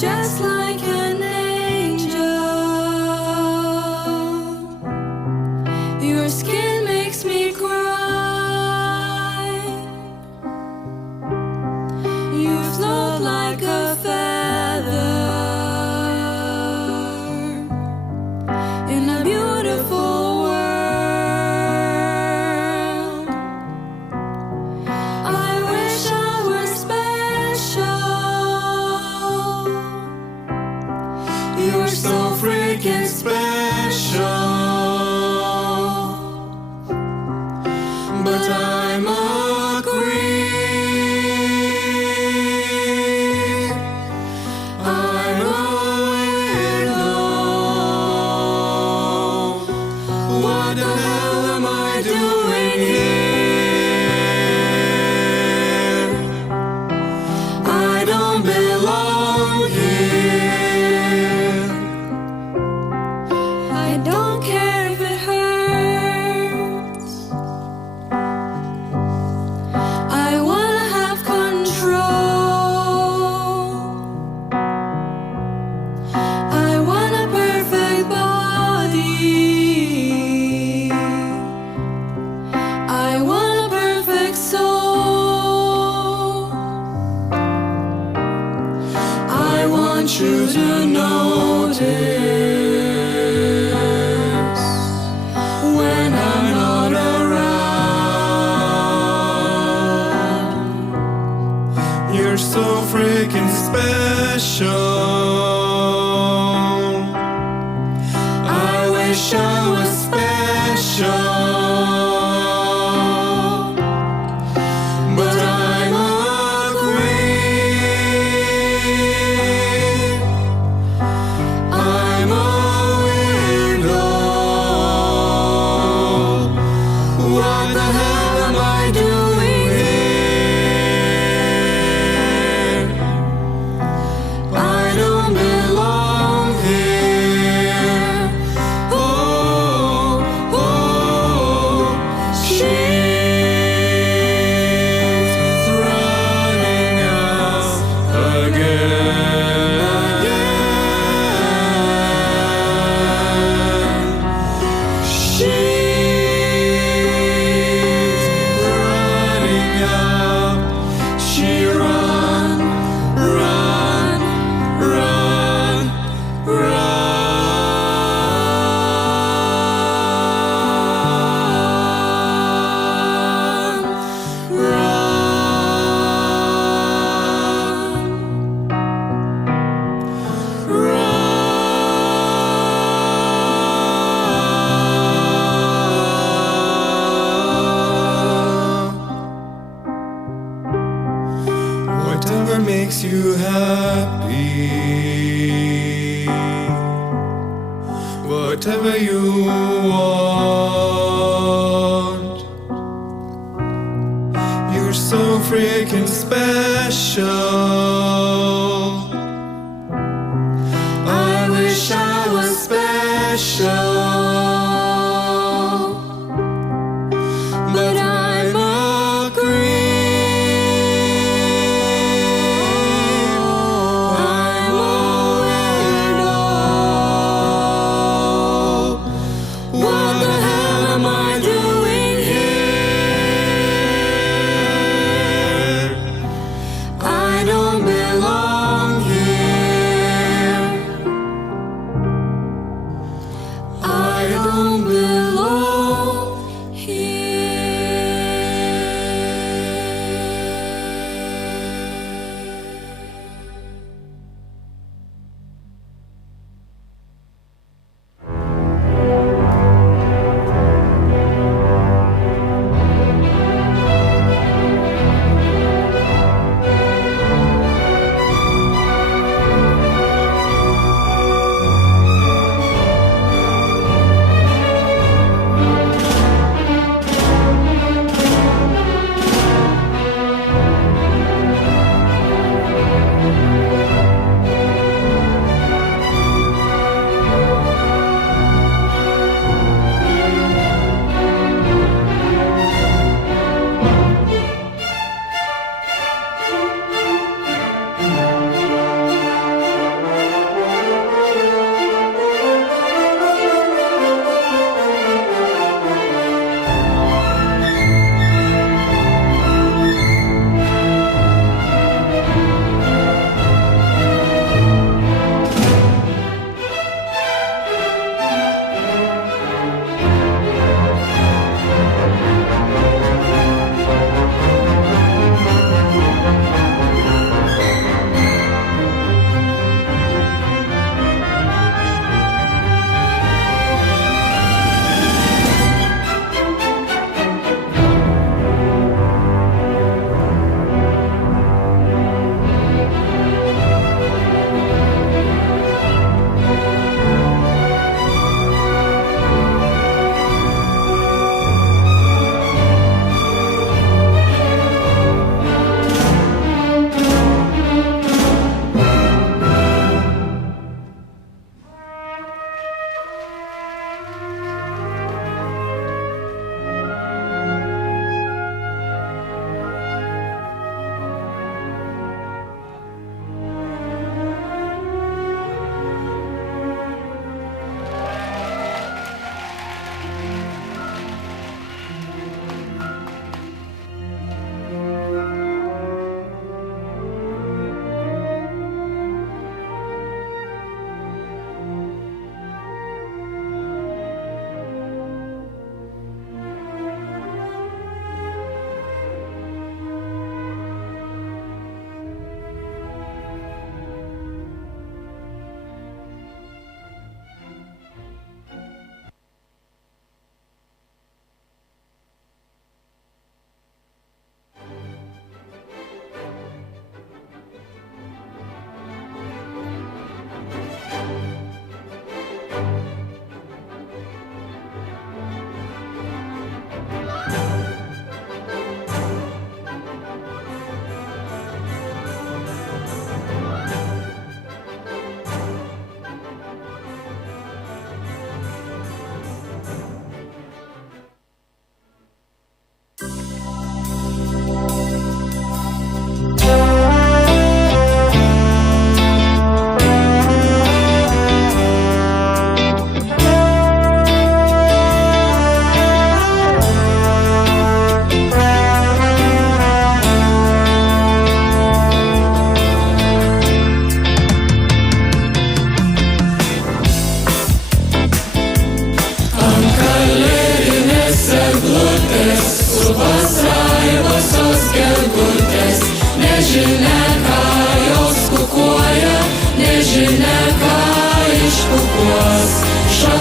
just like an angel. Your skin makes me cry. You float like a feather in a beautiful world. I wish I were special. You're so freaking special. But I'm a queen. I'm a weirdo. What the hell am I doing here? I don't belong here. I don't care if it hurts. I wanna have control. I want a perfect body. I want a perfect soul. I want you to notice when I'm not around. You're so freaking special. I wish I was special. But I'm a queen. I'm a weirdo. What the hell am I doing here? I don't belong here. Oh, oh, she's running out again. She's running out. She run, run, run, run, whatever makes you happy, whatever you want. You're so freaking special. I wish I was special. But I'm a queen. I'm a weirdo. What the hell am I doing here? I don't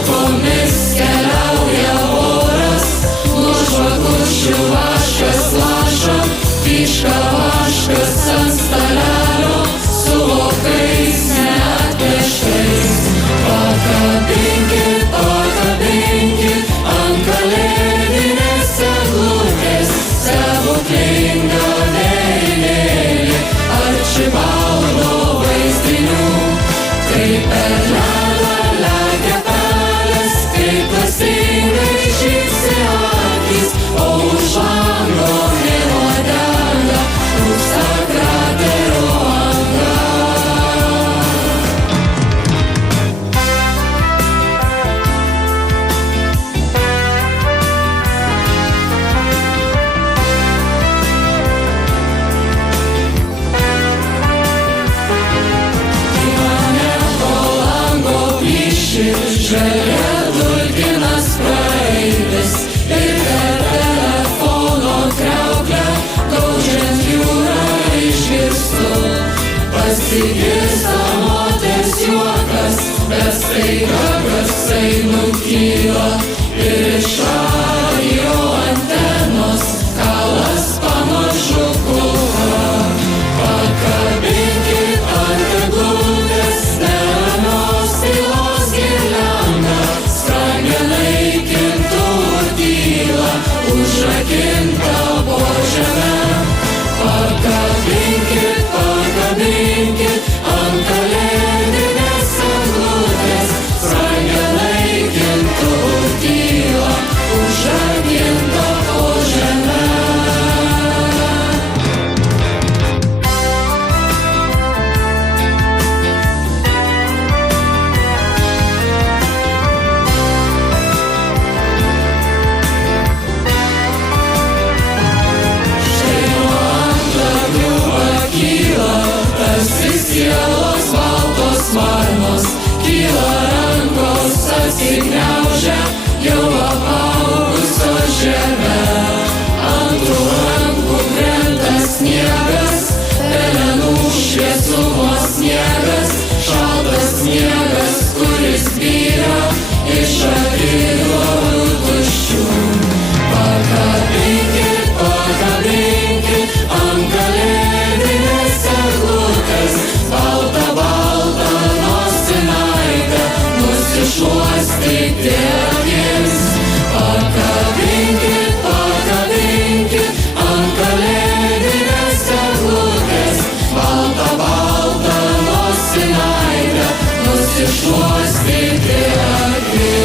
rankomis keliauja oras, nuo žvakučių vaškas laša, tyška vaškas ant stalelio, su vokais neatplėštais. Pakabinkit, pakabinkit ant kalėdinės eglutės stebuklingą vėliavėlį, Arčibaldo vaizdinių, kaip per ledą lekia pelės, kaip klastingai šypsi akys, o už lango nė uodega, trūksta kraterio anga. Žalia dulkinas praeivis ir per telefono kriauklę daužiant jūrą išgirstu. Pasigirsta moters juokas, bet staiga garsai nutyla ir iš radijo antenos kalas pamažu kuka. Pakabinkit ant eglutės neramios tylos girliandą, skrangia naikintų tylą, užrakinta po žeme. Pakabinkit, pakabinkit ant kalėdinės eglutės, skrangia naikintų tylą, užrakinta po žeme. Sielos baltos varnos, kyla rankos atsigniaužia, jau apaugusio žeme. Ant tų rankų krenta sniegas, pelenų šviesumo sniegas, šaltas sniegas, kuris byra iš akinių tuščių. Pakabinkit, pakabinkit ant kalėdinės eglutės, balta, balta nosinaitė, nusišluostyti akims. Pakabinkit, pakabinkit ant kalėdinės eglutės, balta, balta nosinaitė, nusišluostyti akims.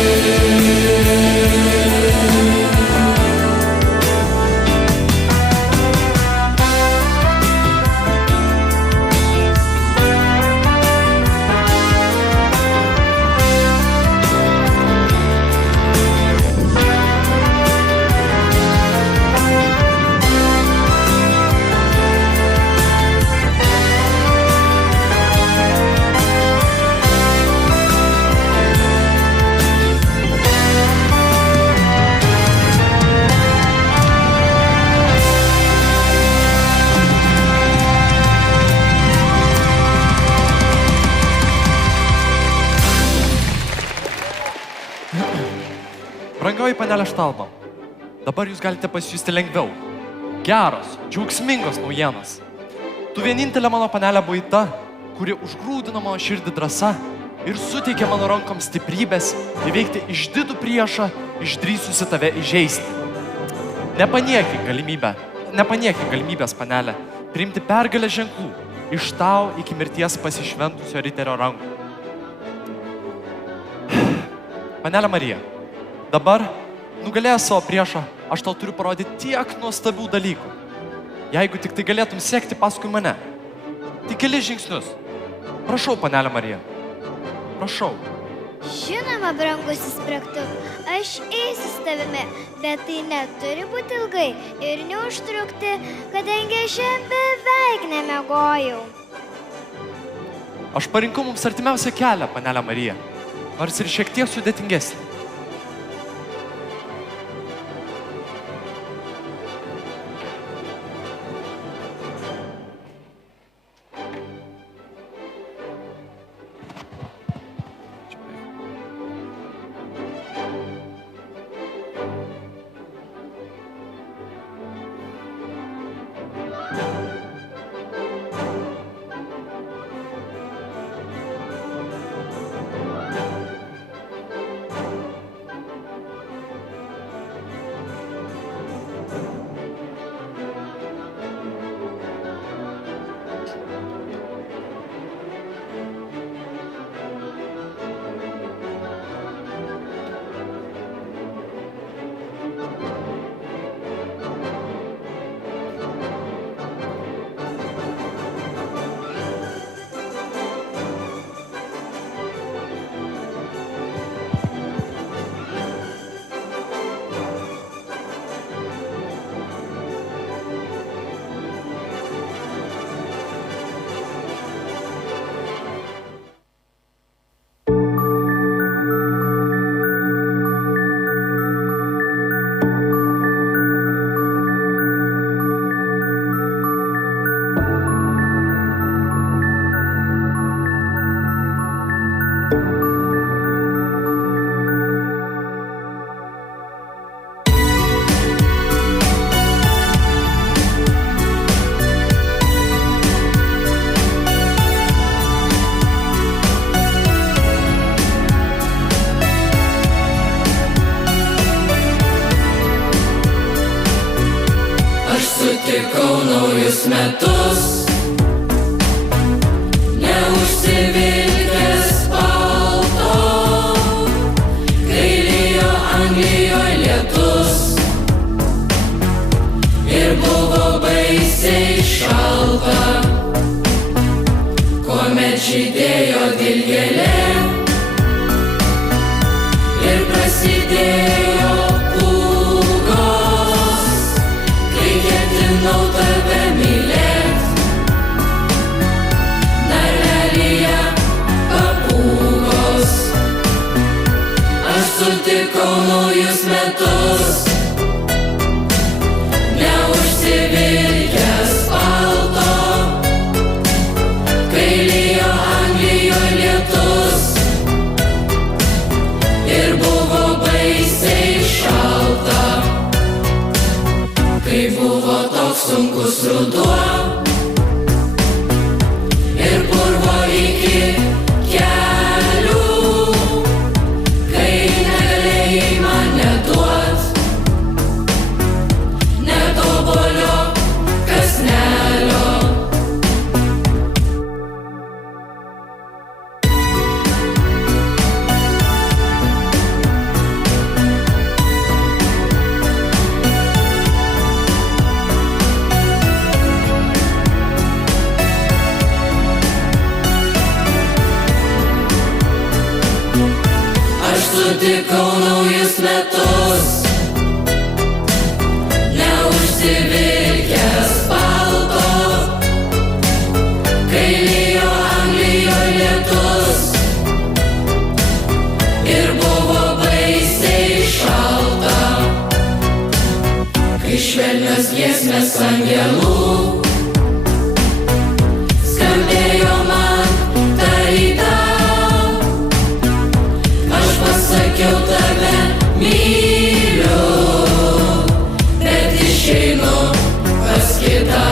Brangioji panelė Štalba, dabar jūs galite pasijusti lengviau. Geros, džiaugsmingos naujienos. Tu vienintelė mano panelė buvai ta, kuri užgrūdino mano širdį drąsa ir suteikė mano rankoms stiprybės įveikti išdidų priešą, išdrįsusi tave įžeisti. Nepaniekink galimybės, panelė, priimti pergalę ženklų iš tau iki mirties pasišventusio riterio rankų. Panelė Marija, dabar, nugalėjęs savo priešą, aš tau turiu parodyti tiek nuostabių dalykų. Jeigu tik tai galėtum sekti paskui mane. Tik kelis žingsnius. Prašau, panelė Marija. Prašau. Žinoma, brangusis Spragtuk, aš eisiu su tavimi, bet tai neturi būti ilgai ir neužtrukti, kadangi aš beveik nemiegojau. Aš parinkau mums artimiausią kelią, panelė Marija, nors ir šiek tiek sudėtingesnį. tuomet žydėjo dilgėlė ir prasidėjo pūgos, kai ketinau tave mylėt, narvelyje papūgos. Aš sutikau naujus metus, neužsivilkęs palto, kai lijo Anglijoje lietus ir buvo baisiai šalta, kai buvo toks sunkus ruduo ir purvo iki kelių, kai negalėjai man neduot net obuolio kąsnelio. Aš sutikau naujus metus, neužsivilkęs palto, kai lijo Anglijoje lietus ir buvo baisiai šalta, kai švelnios giesmės angelų skambėjo man tarytum. Aš pasakiau tave myliu, bet išeinu pas kitą.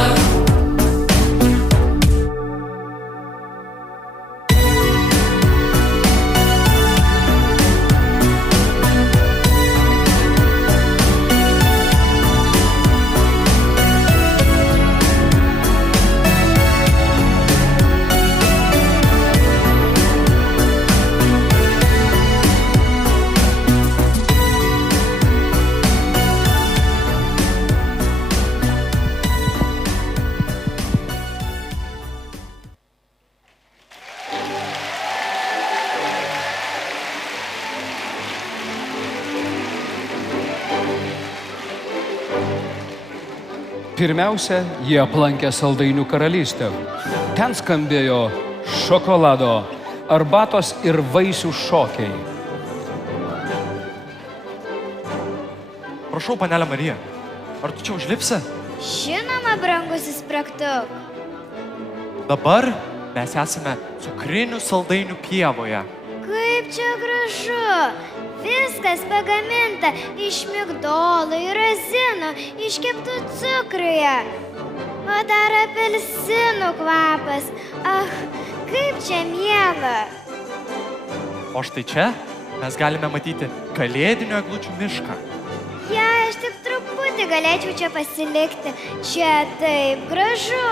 Pirmiausia, jie aplankė Saldainių karalystę. Ten skambėjo šokolado, arbatos ir vaisių šokiai. Prašau, panelė Marija, ar tu čia užlipsi? Žinoma, brangusis Spragtuk. Dabar mes esame cukrinių saldainių pievoje. Kaip čia gražu. Viskas pagaminta iš migdolų ir razinų, iškeptų cukruje. O dar apelsinų kvapas. Ach, kaip čia miela. O štai čia mes galime matyti kalėdinių eglučių mišką. Jei aš tik truputį galėčiau čia pasilikti, čia taip gražu.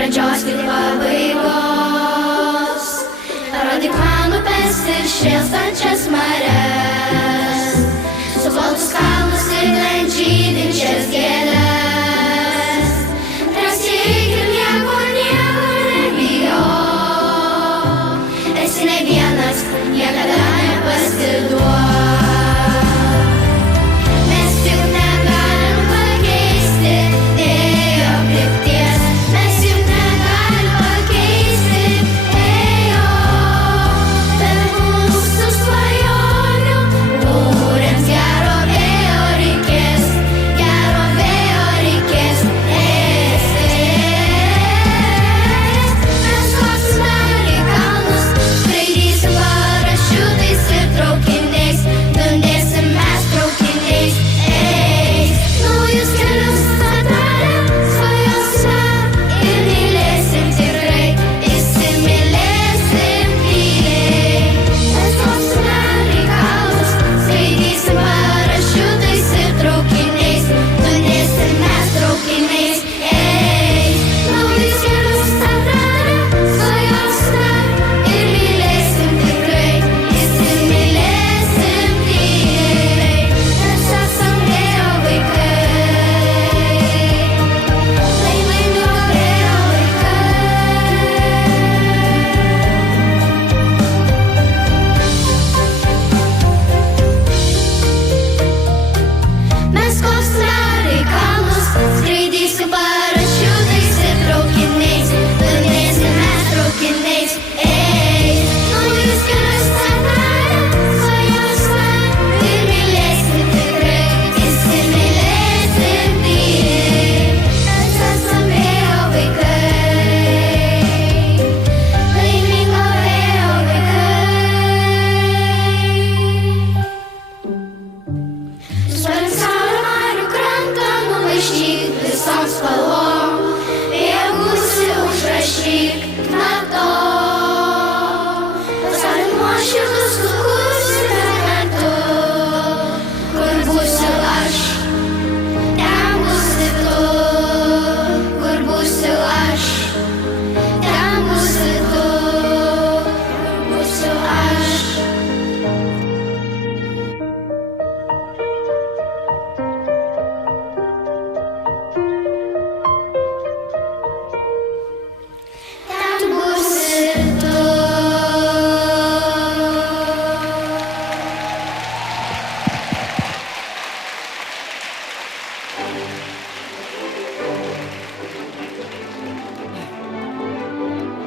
pradžios ir pabaigos. Rodyk man upes ir šėlstančias marias, su baltus kalnus ir ten žydinčias gėles. Drąsyk ir nieko nebijok, esi ne vienas, niekada nepasiduok.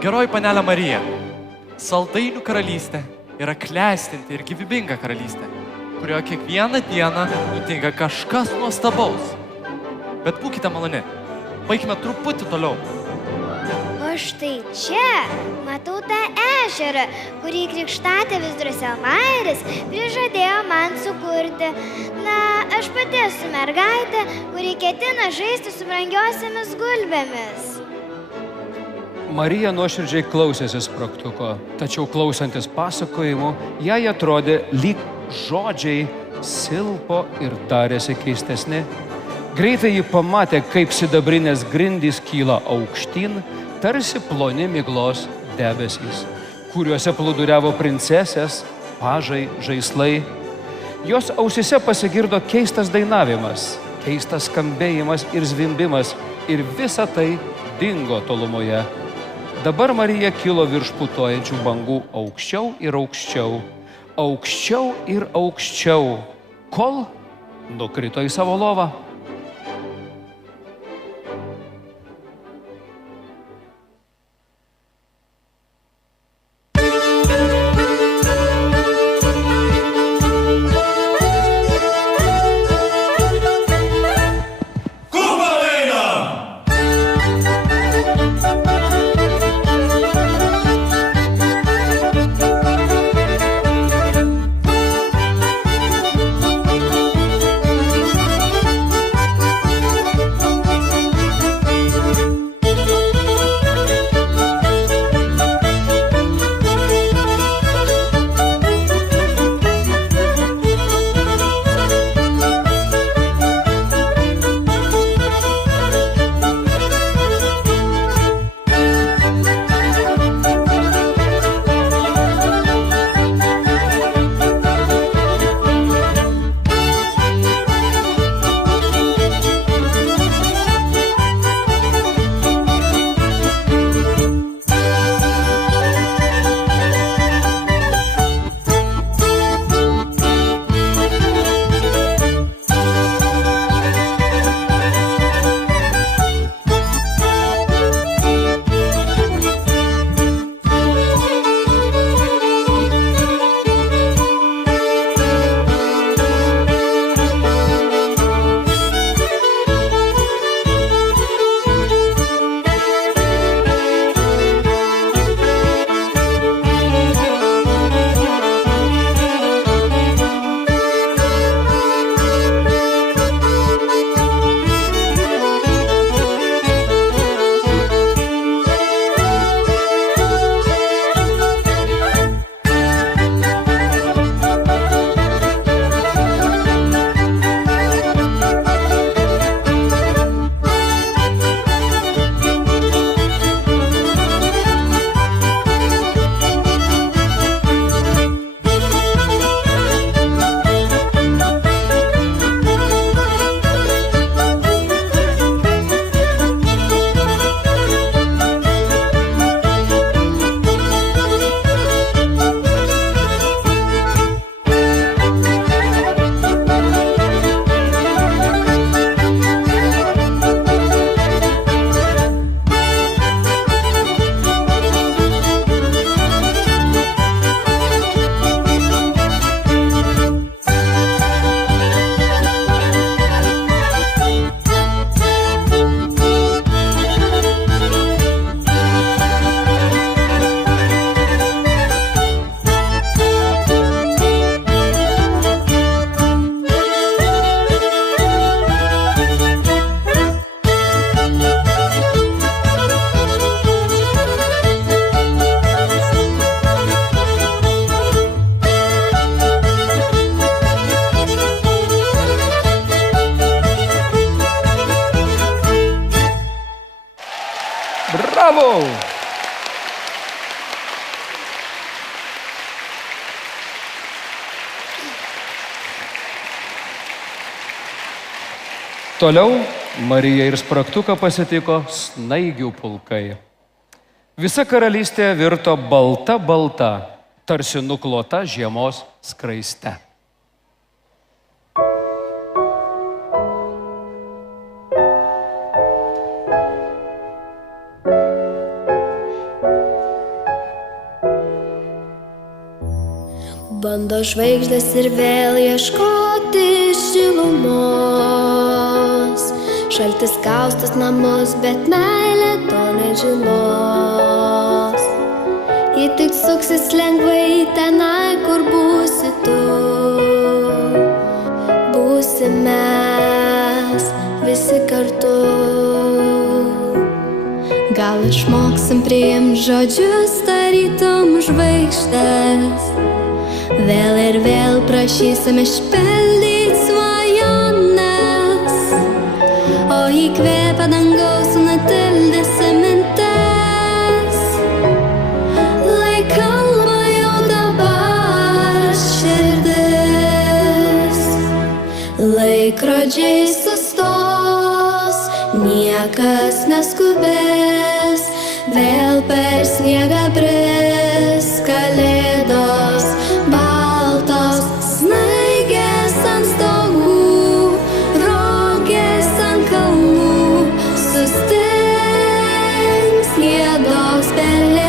Geroji panelė Marija, Saldainių karalystė yra klestinti ir gyvybinga karalystė, kurioje kiekvieną dieną nutinka kažkas nuostabaus. Bet būkite maloni, baigime truputį toliau. O štai čia matau tą ežerą, kurį krikštatėvis Drosselmayeris prižadėjo man sukurti. Na, aš pati esu mergaitė, kuri ketina žaisti su brangiosiamis gulbėmis. Marija nuoširdžiai klausėsi spragtuko, tačiau klausantis pasakojimų, jai atrodė lyg žodžiai silpo ir darėsi keistesni. Greitai ji pamatė, kaip sidabrinės grindys kyla aukštyn, tarsi ploni miglos debesys, kuriuose plūduriavo princesės, pažai, žaislai. Jos ausise pasigirdo keistas dainavimas, keistas skambėjimas ir zvimbimas, ir visa tai dingo tolumoje. Dabar Marija kilo virš putojančių bangų aukščiau ir aukščiau, aukščiau ir aukščiau, kol nukrito į savo lovą. Bravo! Toliau Marija ir spragtuką pasitiko snaigių pulkai. Visa karalystė virto balta balta, tarsi nuklota žiemos skraiste. Bando žvaigždės ir vėl ieškoti šilumos. Šaltis kaustas namus, bet meilė to nežinos. Ji tik suksis lengvai tenai, kur būsi tu. Būsi mes visi kartu. Gal išmoksim priimt žodžius, tarytum žvaigždės. Vėl ir vėl prašysim išpildyt svajones, o įkvėpę dangaus nutildysim mintis. Lai kalba jau dabar širdis, laikrodžiai sustos, niekas neskubės, vėl per sniegą bris kalėdos. Baltos snaigės ant stogų, rogės ant kalnų, sustings giedos pelėdos.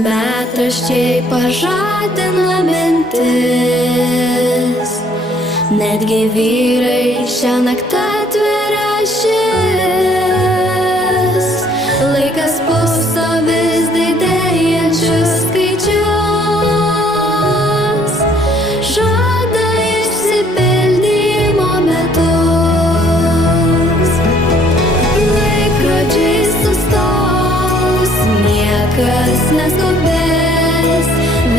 Metraščiai pažadina mintis, netgi vyrai šią naktą atveria šis. Laikas pusto vis didėjančius skaičius, žada išsipildymo metus. Laikrodžiai sustos, niekas neskubės,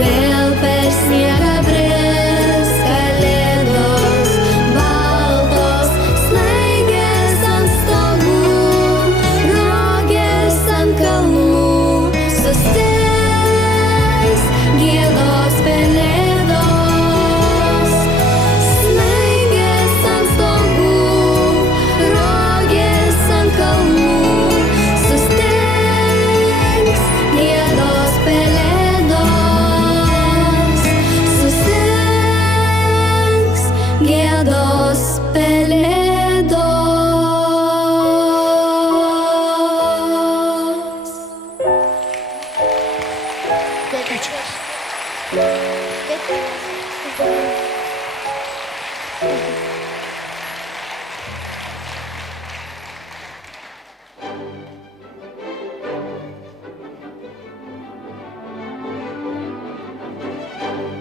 vėl per sniegą bris kalėdos. Baltos snaigės ant stogų, rogės ant kalnų, sustings giedos pelėdos. Snaigės ant stogų, rogės ant kalnų, sustings giedos pelėdos. Sustings giedos pelėdos.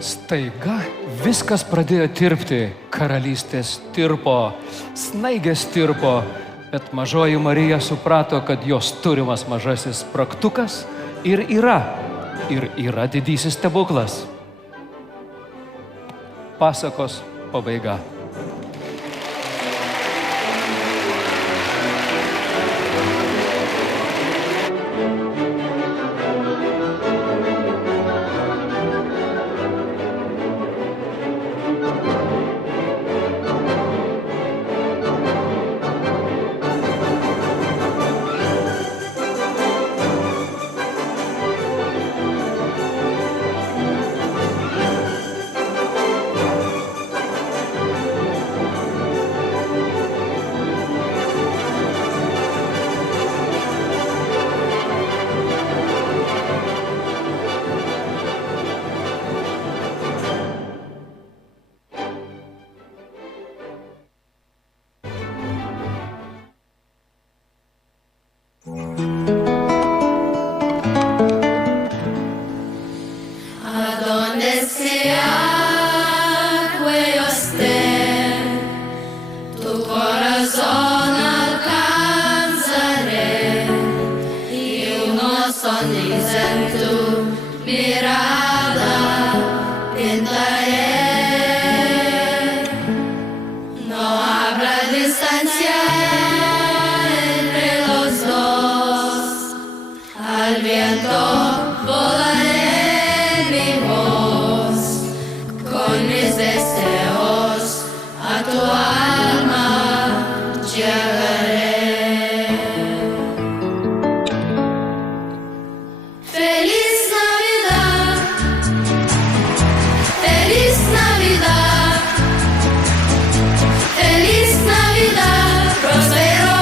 Staiga viskas pradėjo tirpti, karalystės tirpo, snaigės tirpo, bet mažoji Marija suprato, kad jos turimas mažasis spragtukas ir yra didysis stebuklas. Pasakos pabaiga. corazón alcanzaré y uno sonrisa en tu mirada pintaré. No habrá distancia entre los dos, al viento volaré mi voz, con mis deseos a tu alma llegaré. Feliz Navidad, feliz Navidad, feliz Navidad, próspero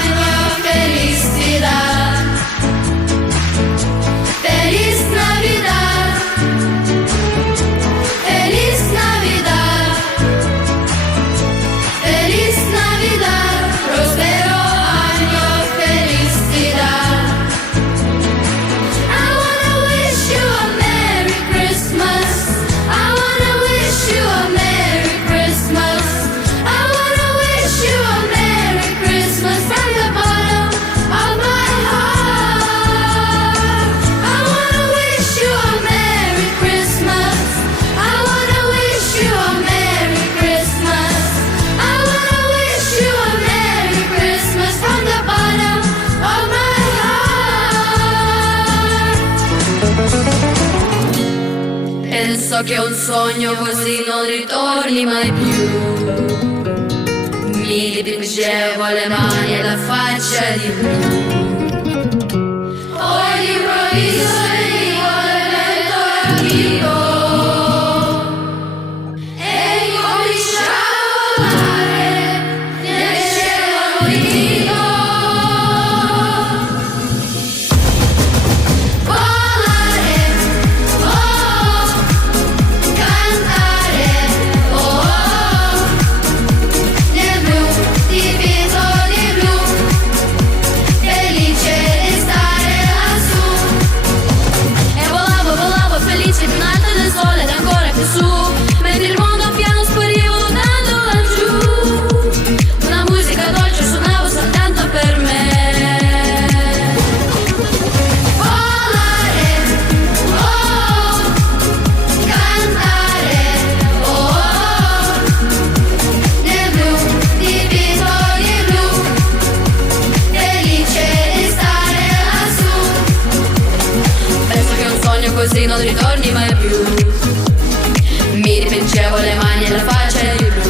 año, felicidad. Feliz Navidad, feliz Navidad, feliz Navidad, próspero año, felicidad. I wanna wish you a Merry Christmas. I wanna wish you a Merry Christmas. I wanna wish you a Merry Christmas from the bottom of my heart. I wanna wish you a Merry Christmas. I wanna wish you a Merry Christmas. I wanna wish you a Merry Christmas from the bottom of my heart. Penso che un sogno così non ritorni mai più. Mi dipingevo le mani e la faccia di blu. Poi d'improvviso venivo l'evento rapido e incominciavo a volare nel cielo nittido. Volare, oh, cantare, oh, nel blu, dipinto di blu, felice di stare lassù. E volavo, volavo felice più in alto del sole ed ancora più su, mentre il mondo piano spariva volando laggiù. Una musica dolce suonava soltanto per me. Volare, oh, cantare, oh, nel blu, dipinto di blu, felice di stare lassù. Penso che un sogno così non ritorni mai più. Mi dipingevo le mani e la faccia di blu.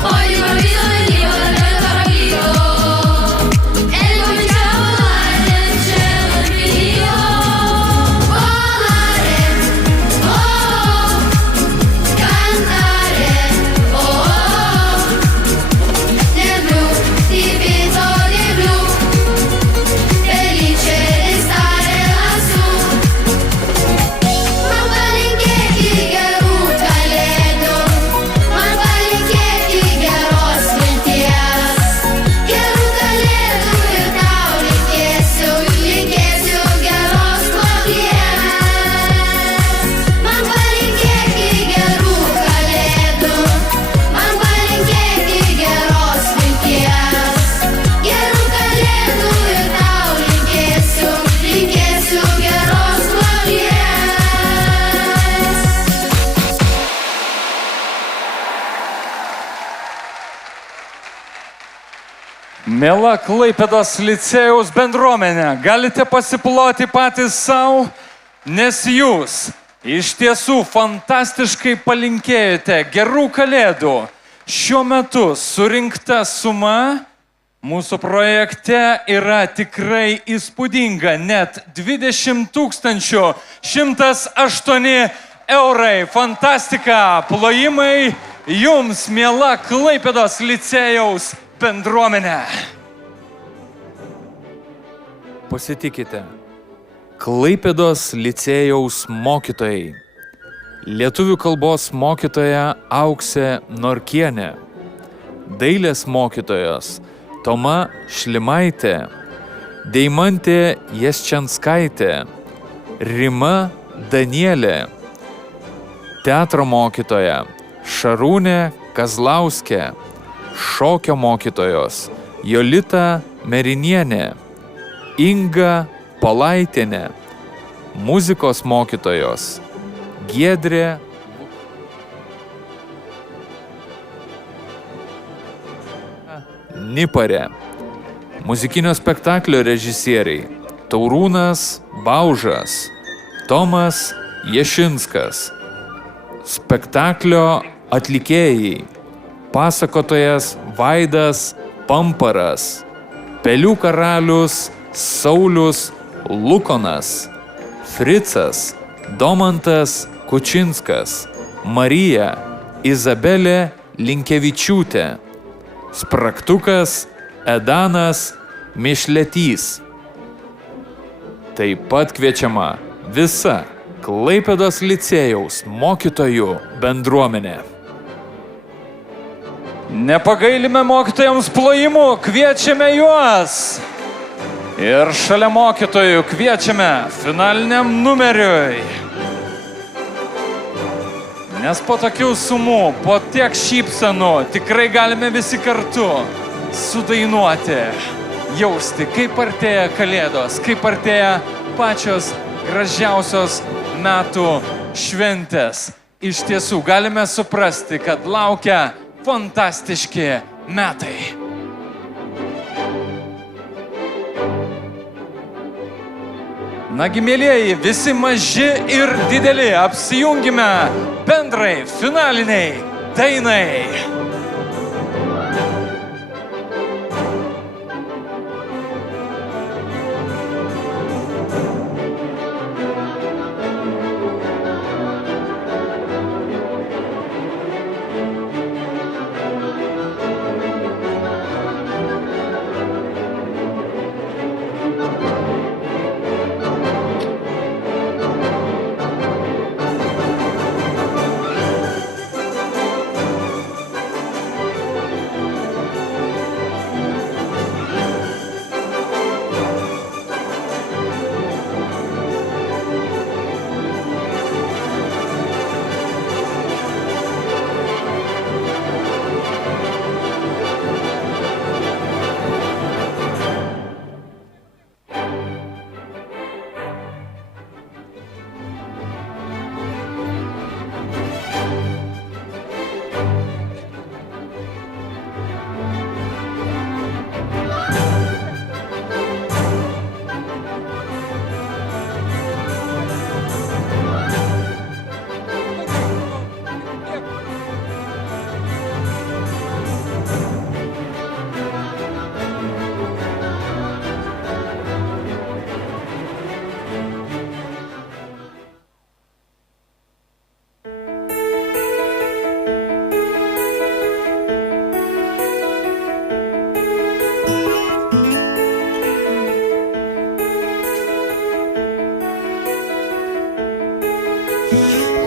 Poi d'improvviso venivo dal vento rapido e cominciavo a volare nel cielo infinito. Volare, oh, cantare, oh, nel blu, dipinto di blu, felice di stare lassù. Ma palinchetti che ruta ledo, ma palinchetti che rosmentias, che ruta ledo e tauli chiesu che rosmentias. Ma palinchetti che ruta ledo, ma palinchetti che rosmentias, che ruta ledo e tauli chiesu che rosmentias. Mėla Klaipėdos licėjaus bendruomenė, galite pasiploti patys savo, nes jūs iš tiesų fantastiškai palinkėjote gerų kalėdų. Šiuo metu surinkta suma mūsų projekte yra tikrai įspūdinga, net 20 108 eurai. Fantastika, plojimai jums, mėla Klaipėdos licėjaus bendruomenė. Pasitikite. Klaipėdos licėjaus mokytojai. Lietuvių kalbos mokytoja Auksė Norkienė. Dailės mokytojos Toma Šlimaitė. Deimantė Jaščenskaitė. Rima Danielė. Teatro mokytoja Šarūnė Kazlauskė. šokio mokytojos Jolita Merinienė, Inga Palaitienė, muzikos mokytojos Giedrė Niparė, muzikinio spektaklio režisieriai Taurūnas Baužas, Tomas Ješinskas, spektaklio atlikėjai pasakotojas Vaidas Pamparas, Pelių karalius Saulius Lukonas, Fricas Domantas Kučinskas, Marija Izabelė Linkevičiūtė, Spraktukas Edanas Mišletys. Taip pat kviečiama visa Klaipėdos licėjaus mokytojų bendruomenė. Nepagailime mokytojams plojimų, kviečiame juos. Ir šalia mokytojų kviečiame finaliniam numeriui. Nes po tokių sumų, po tiek šypsenų, tikrai galime visi kartu sudainuoti, jausti, kaip artėja Kalėdos, kaip artėja pačios gražiausios metų šventės. Iš tiesų galime suprasti, kad laukia fantastiški metai. Nagi, mėlieji, visi maži ir dideli, apsijungime bendrai finaliniai dainai.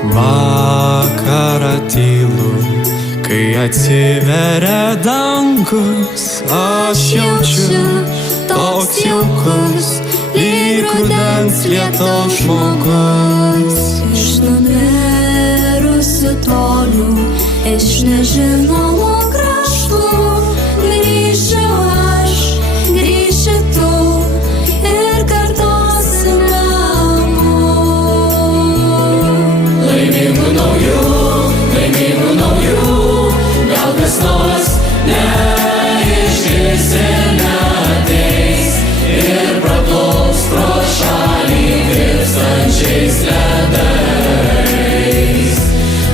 Vakarą tylu, kai atsiveria dangus, aš jaučiu toks jaukus, lyg rudens lietaus žmogus. Iš numirusių tolių, iš nežinomų kraštų, grįšiu aš, grįši tu ir kartosime abu. Laimingų naujų, gal kas nors neišgirsi neateis ir praplauks pro šalį virpstančiais ledais.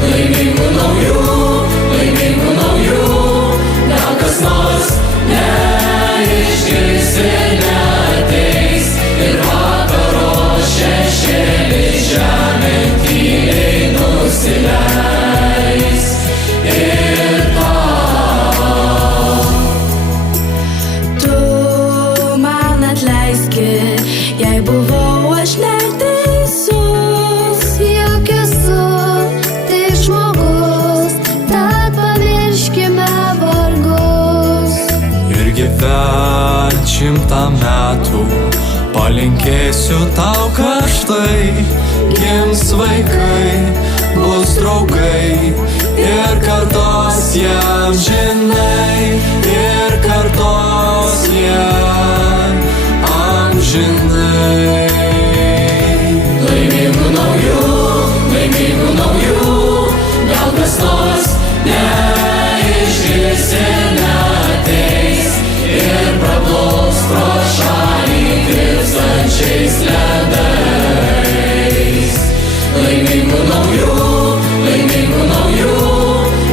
Laimingų naujų, gal kas nors neišgirsi neateis ir vakaro šešėlis žemėn tyliai nusileis. Ir tau tu man atleiski, jei buvau aš neteisus, juk esu tik žmogus, tad pamirškime vargus. Ir gyvent 100 metų, palinkėsiu tau karštai, gims vaikai, bus draugai ir kartos jam žinai, ir kartos jam amžinai. Laimingų naujų, gal kas nors neišgirs ir neateis ir praplauks pro šalį tirpstančiais ledais. Laimingų naujų,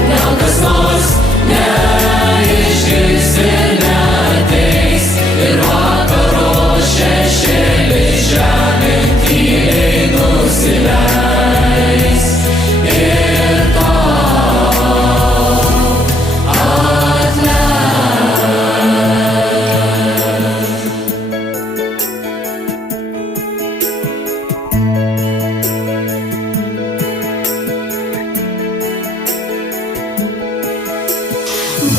gal kas nors neišgirs ir neateis ir vakaro šešėliai žemė tyliai nusileis ir tau atleis.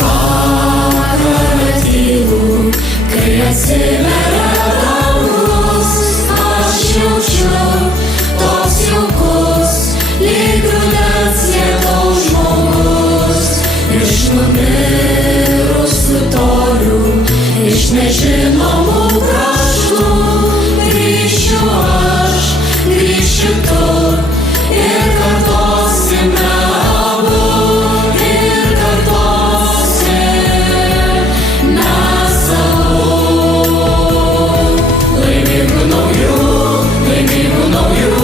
Vakarą tylų, kai atsiveria dangus, aš jaučiu toks jaukus, lyg rudens lietaus žmogus. Iš numirusių tolių, iš nežinomų kraštų, grįšiu aš, grįšiu tu ir kartosime abu, ir kartosime savo. Laimingų naujų,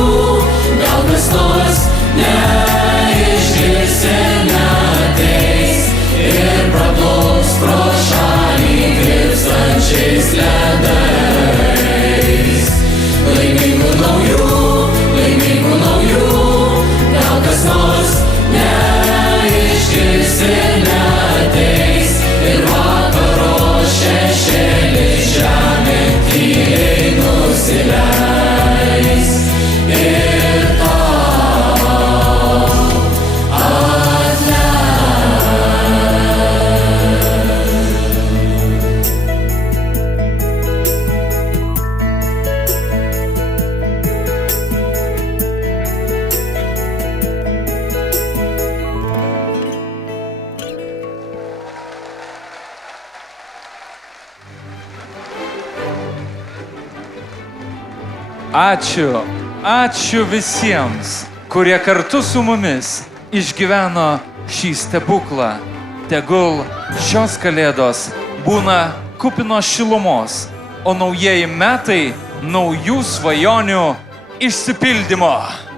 gal kas nors neišgirs ir neateis ir praplauks pro šalį tirpstančiais ledais. Laimingų naujų, gal kas nors neišgirs ir neateis ir vakaro šešėliai žemė tyliai nusileis ir tau Ačiū visiems, kurie kartu su mumis išgyveno šį stebuklą. Tegul šios kalėdos būna kupinos šilumos, o naujieji metai naujų svajonių išsipildymo.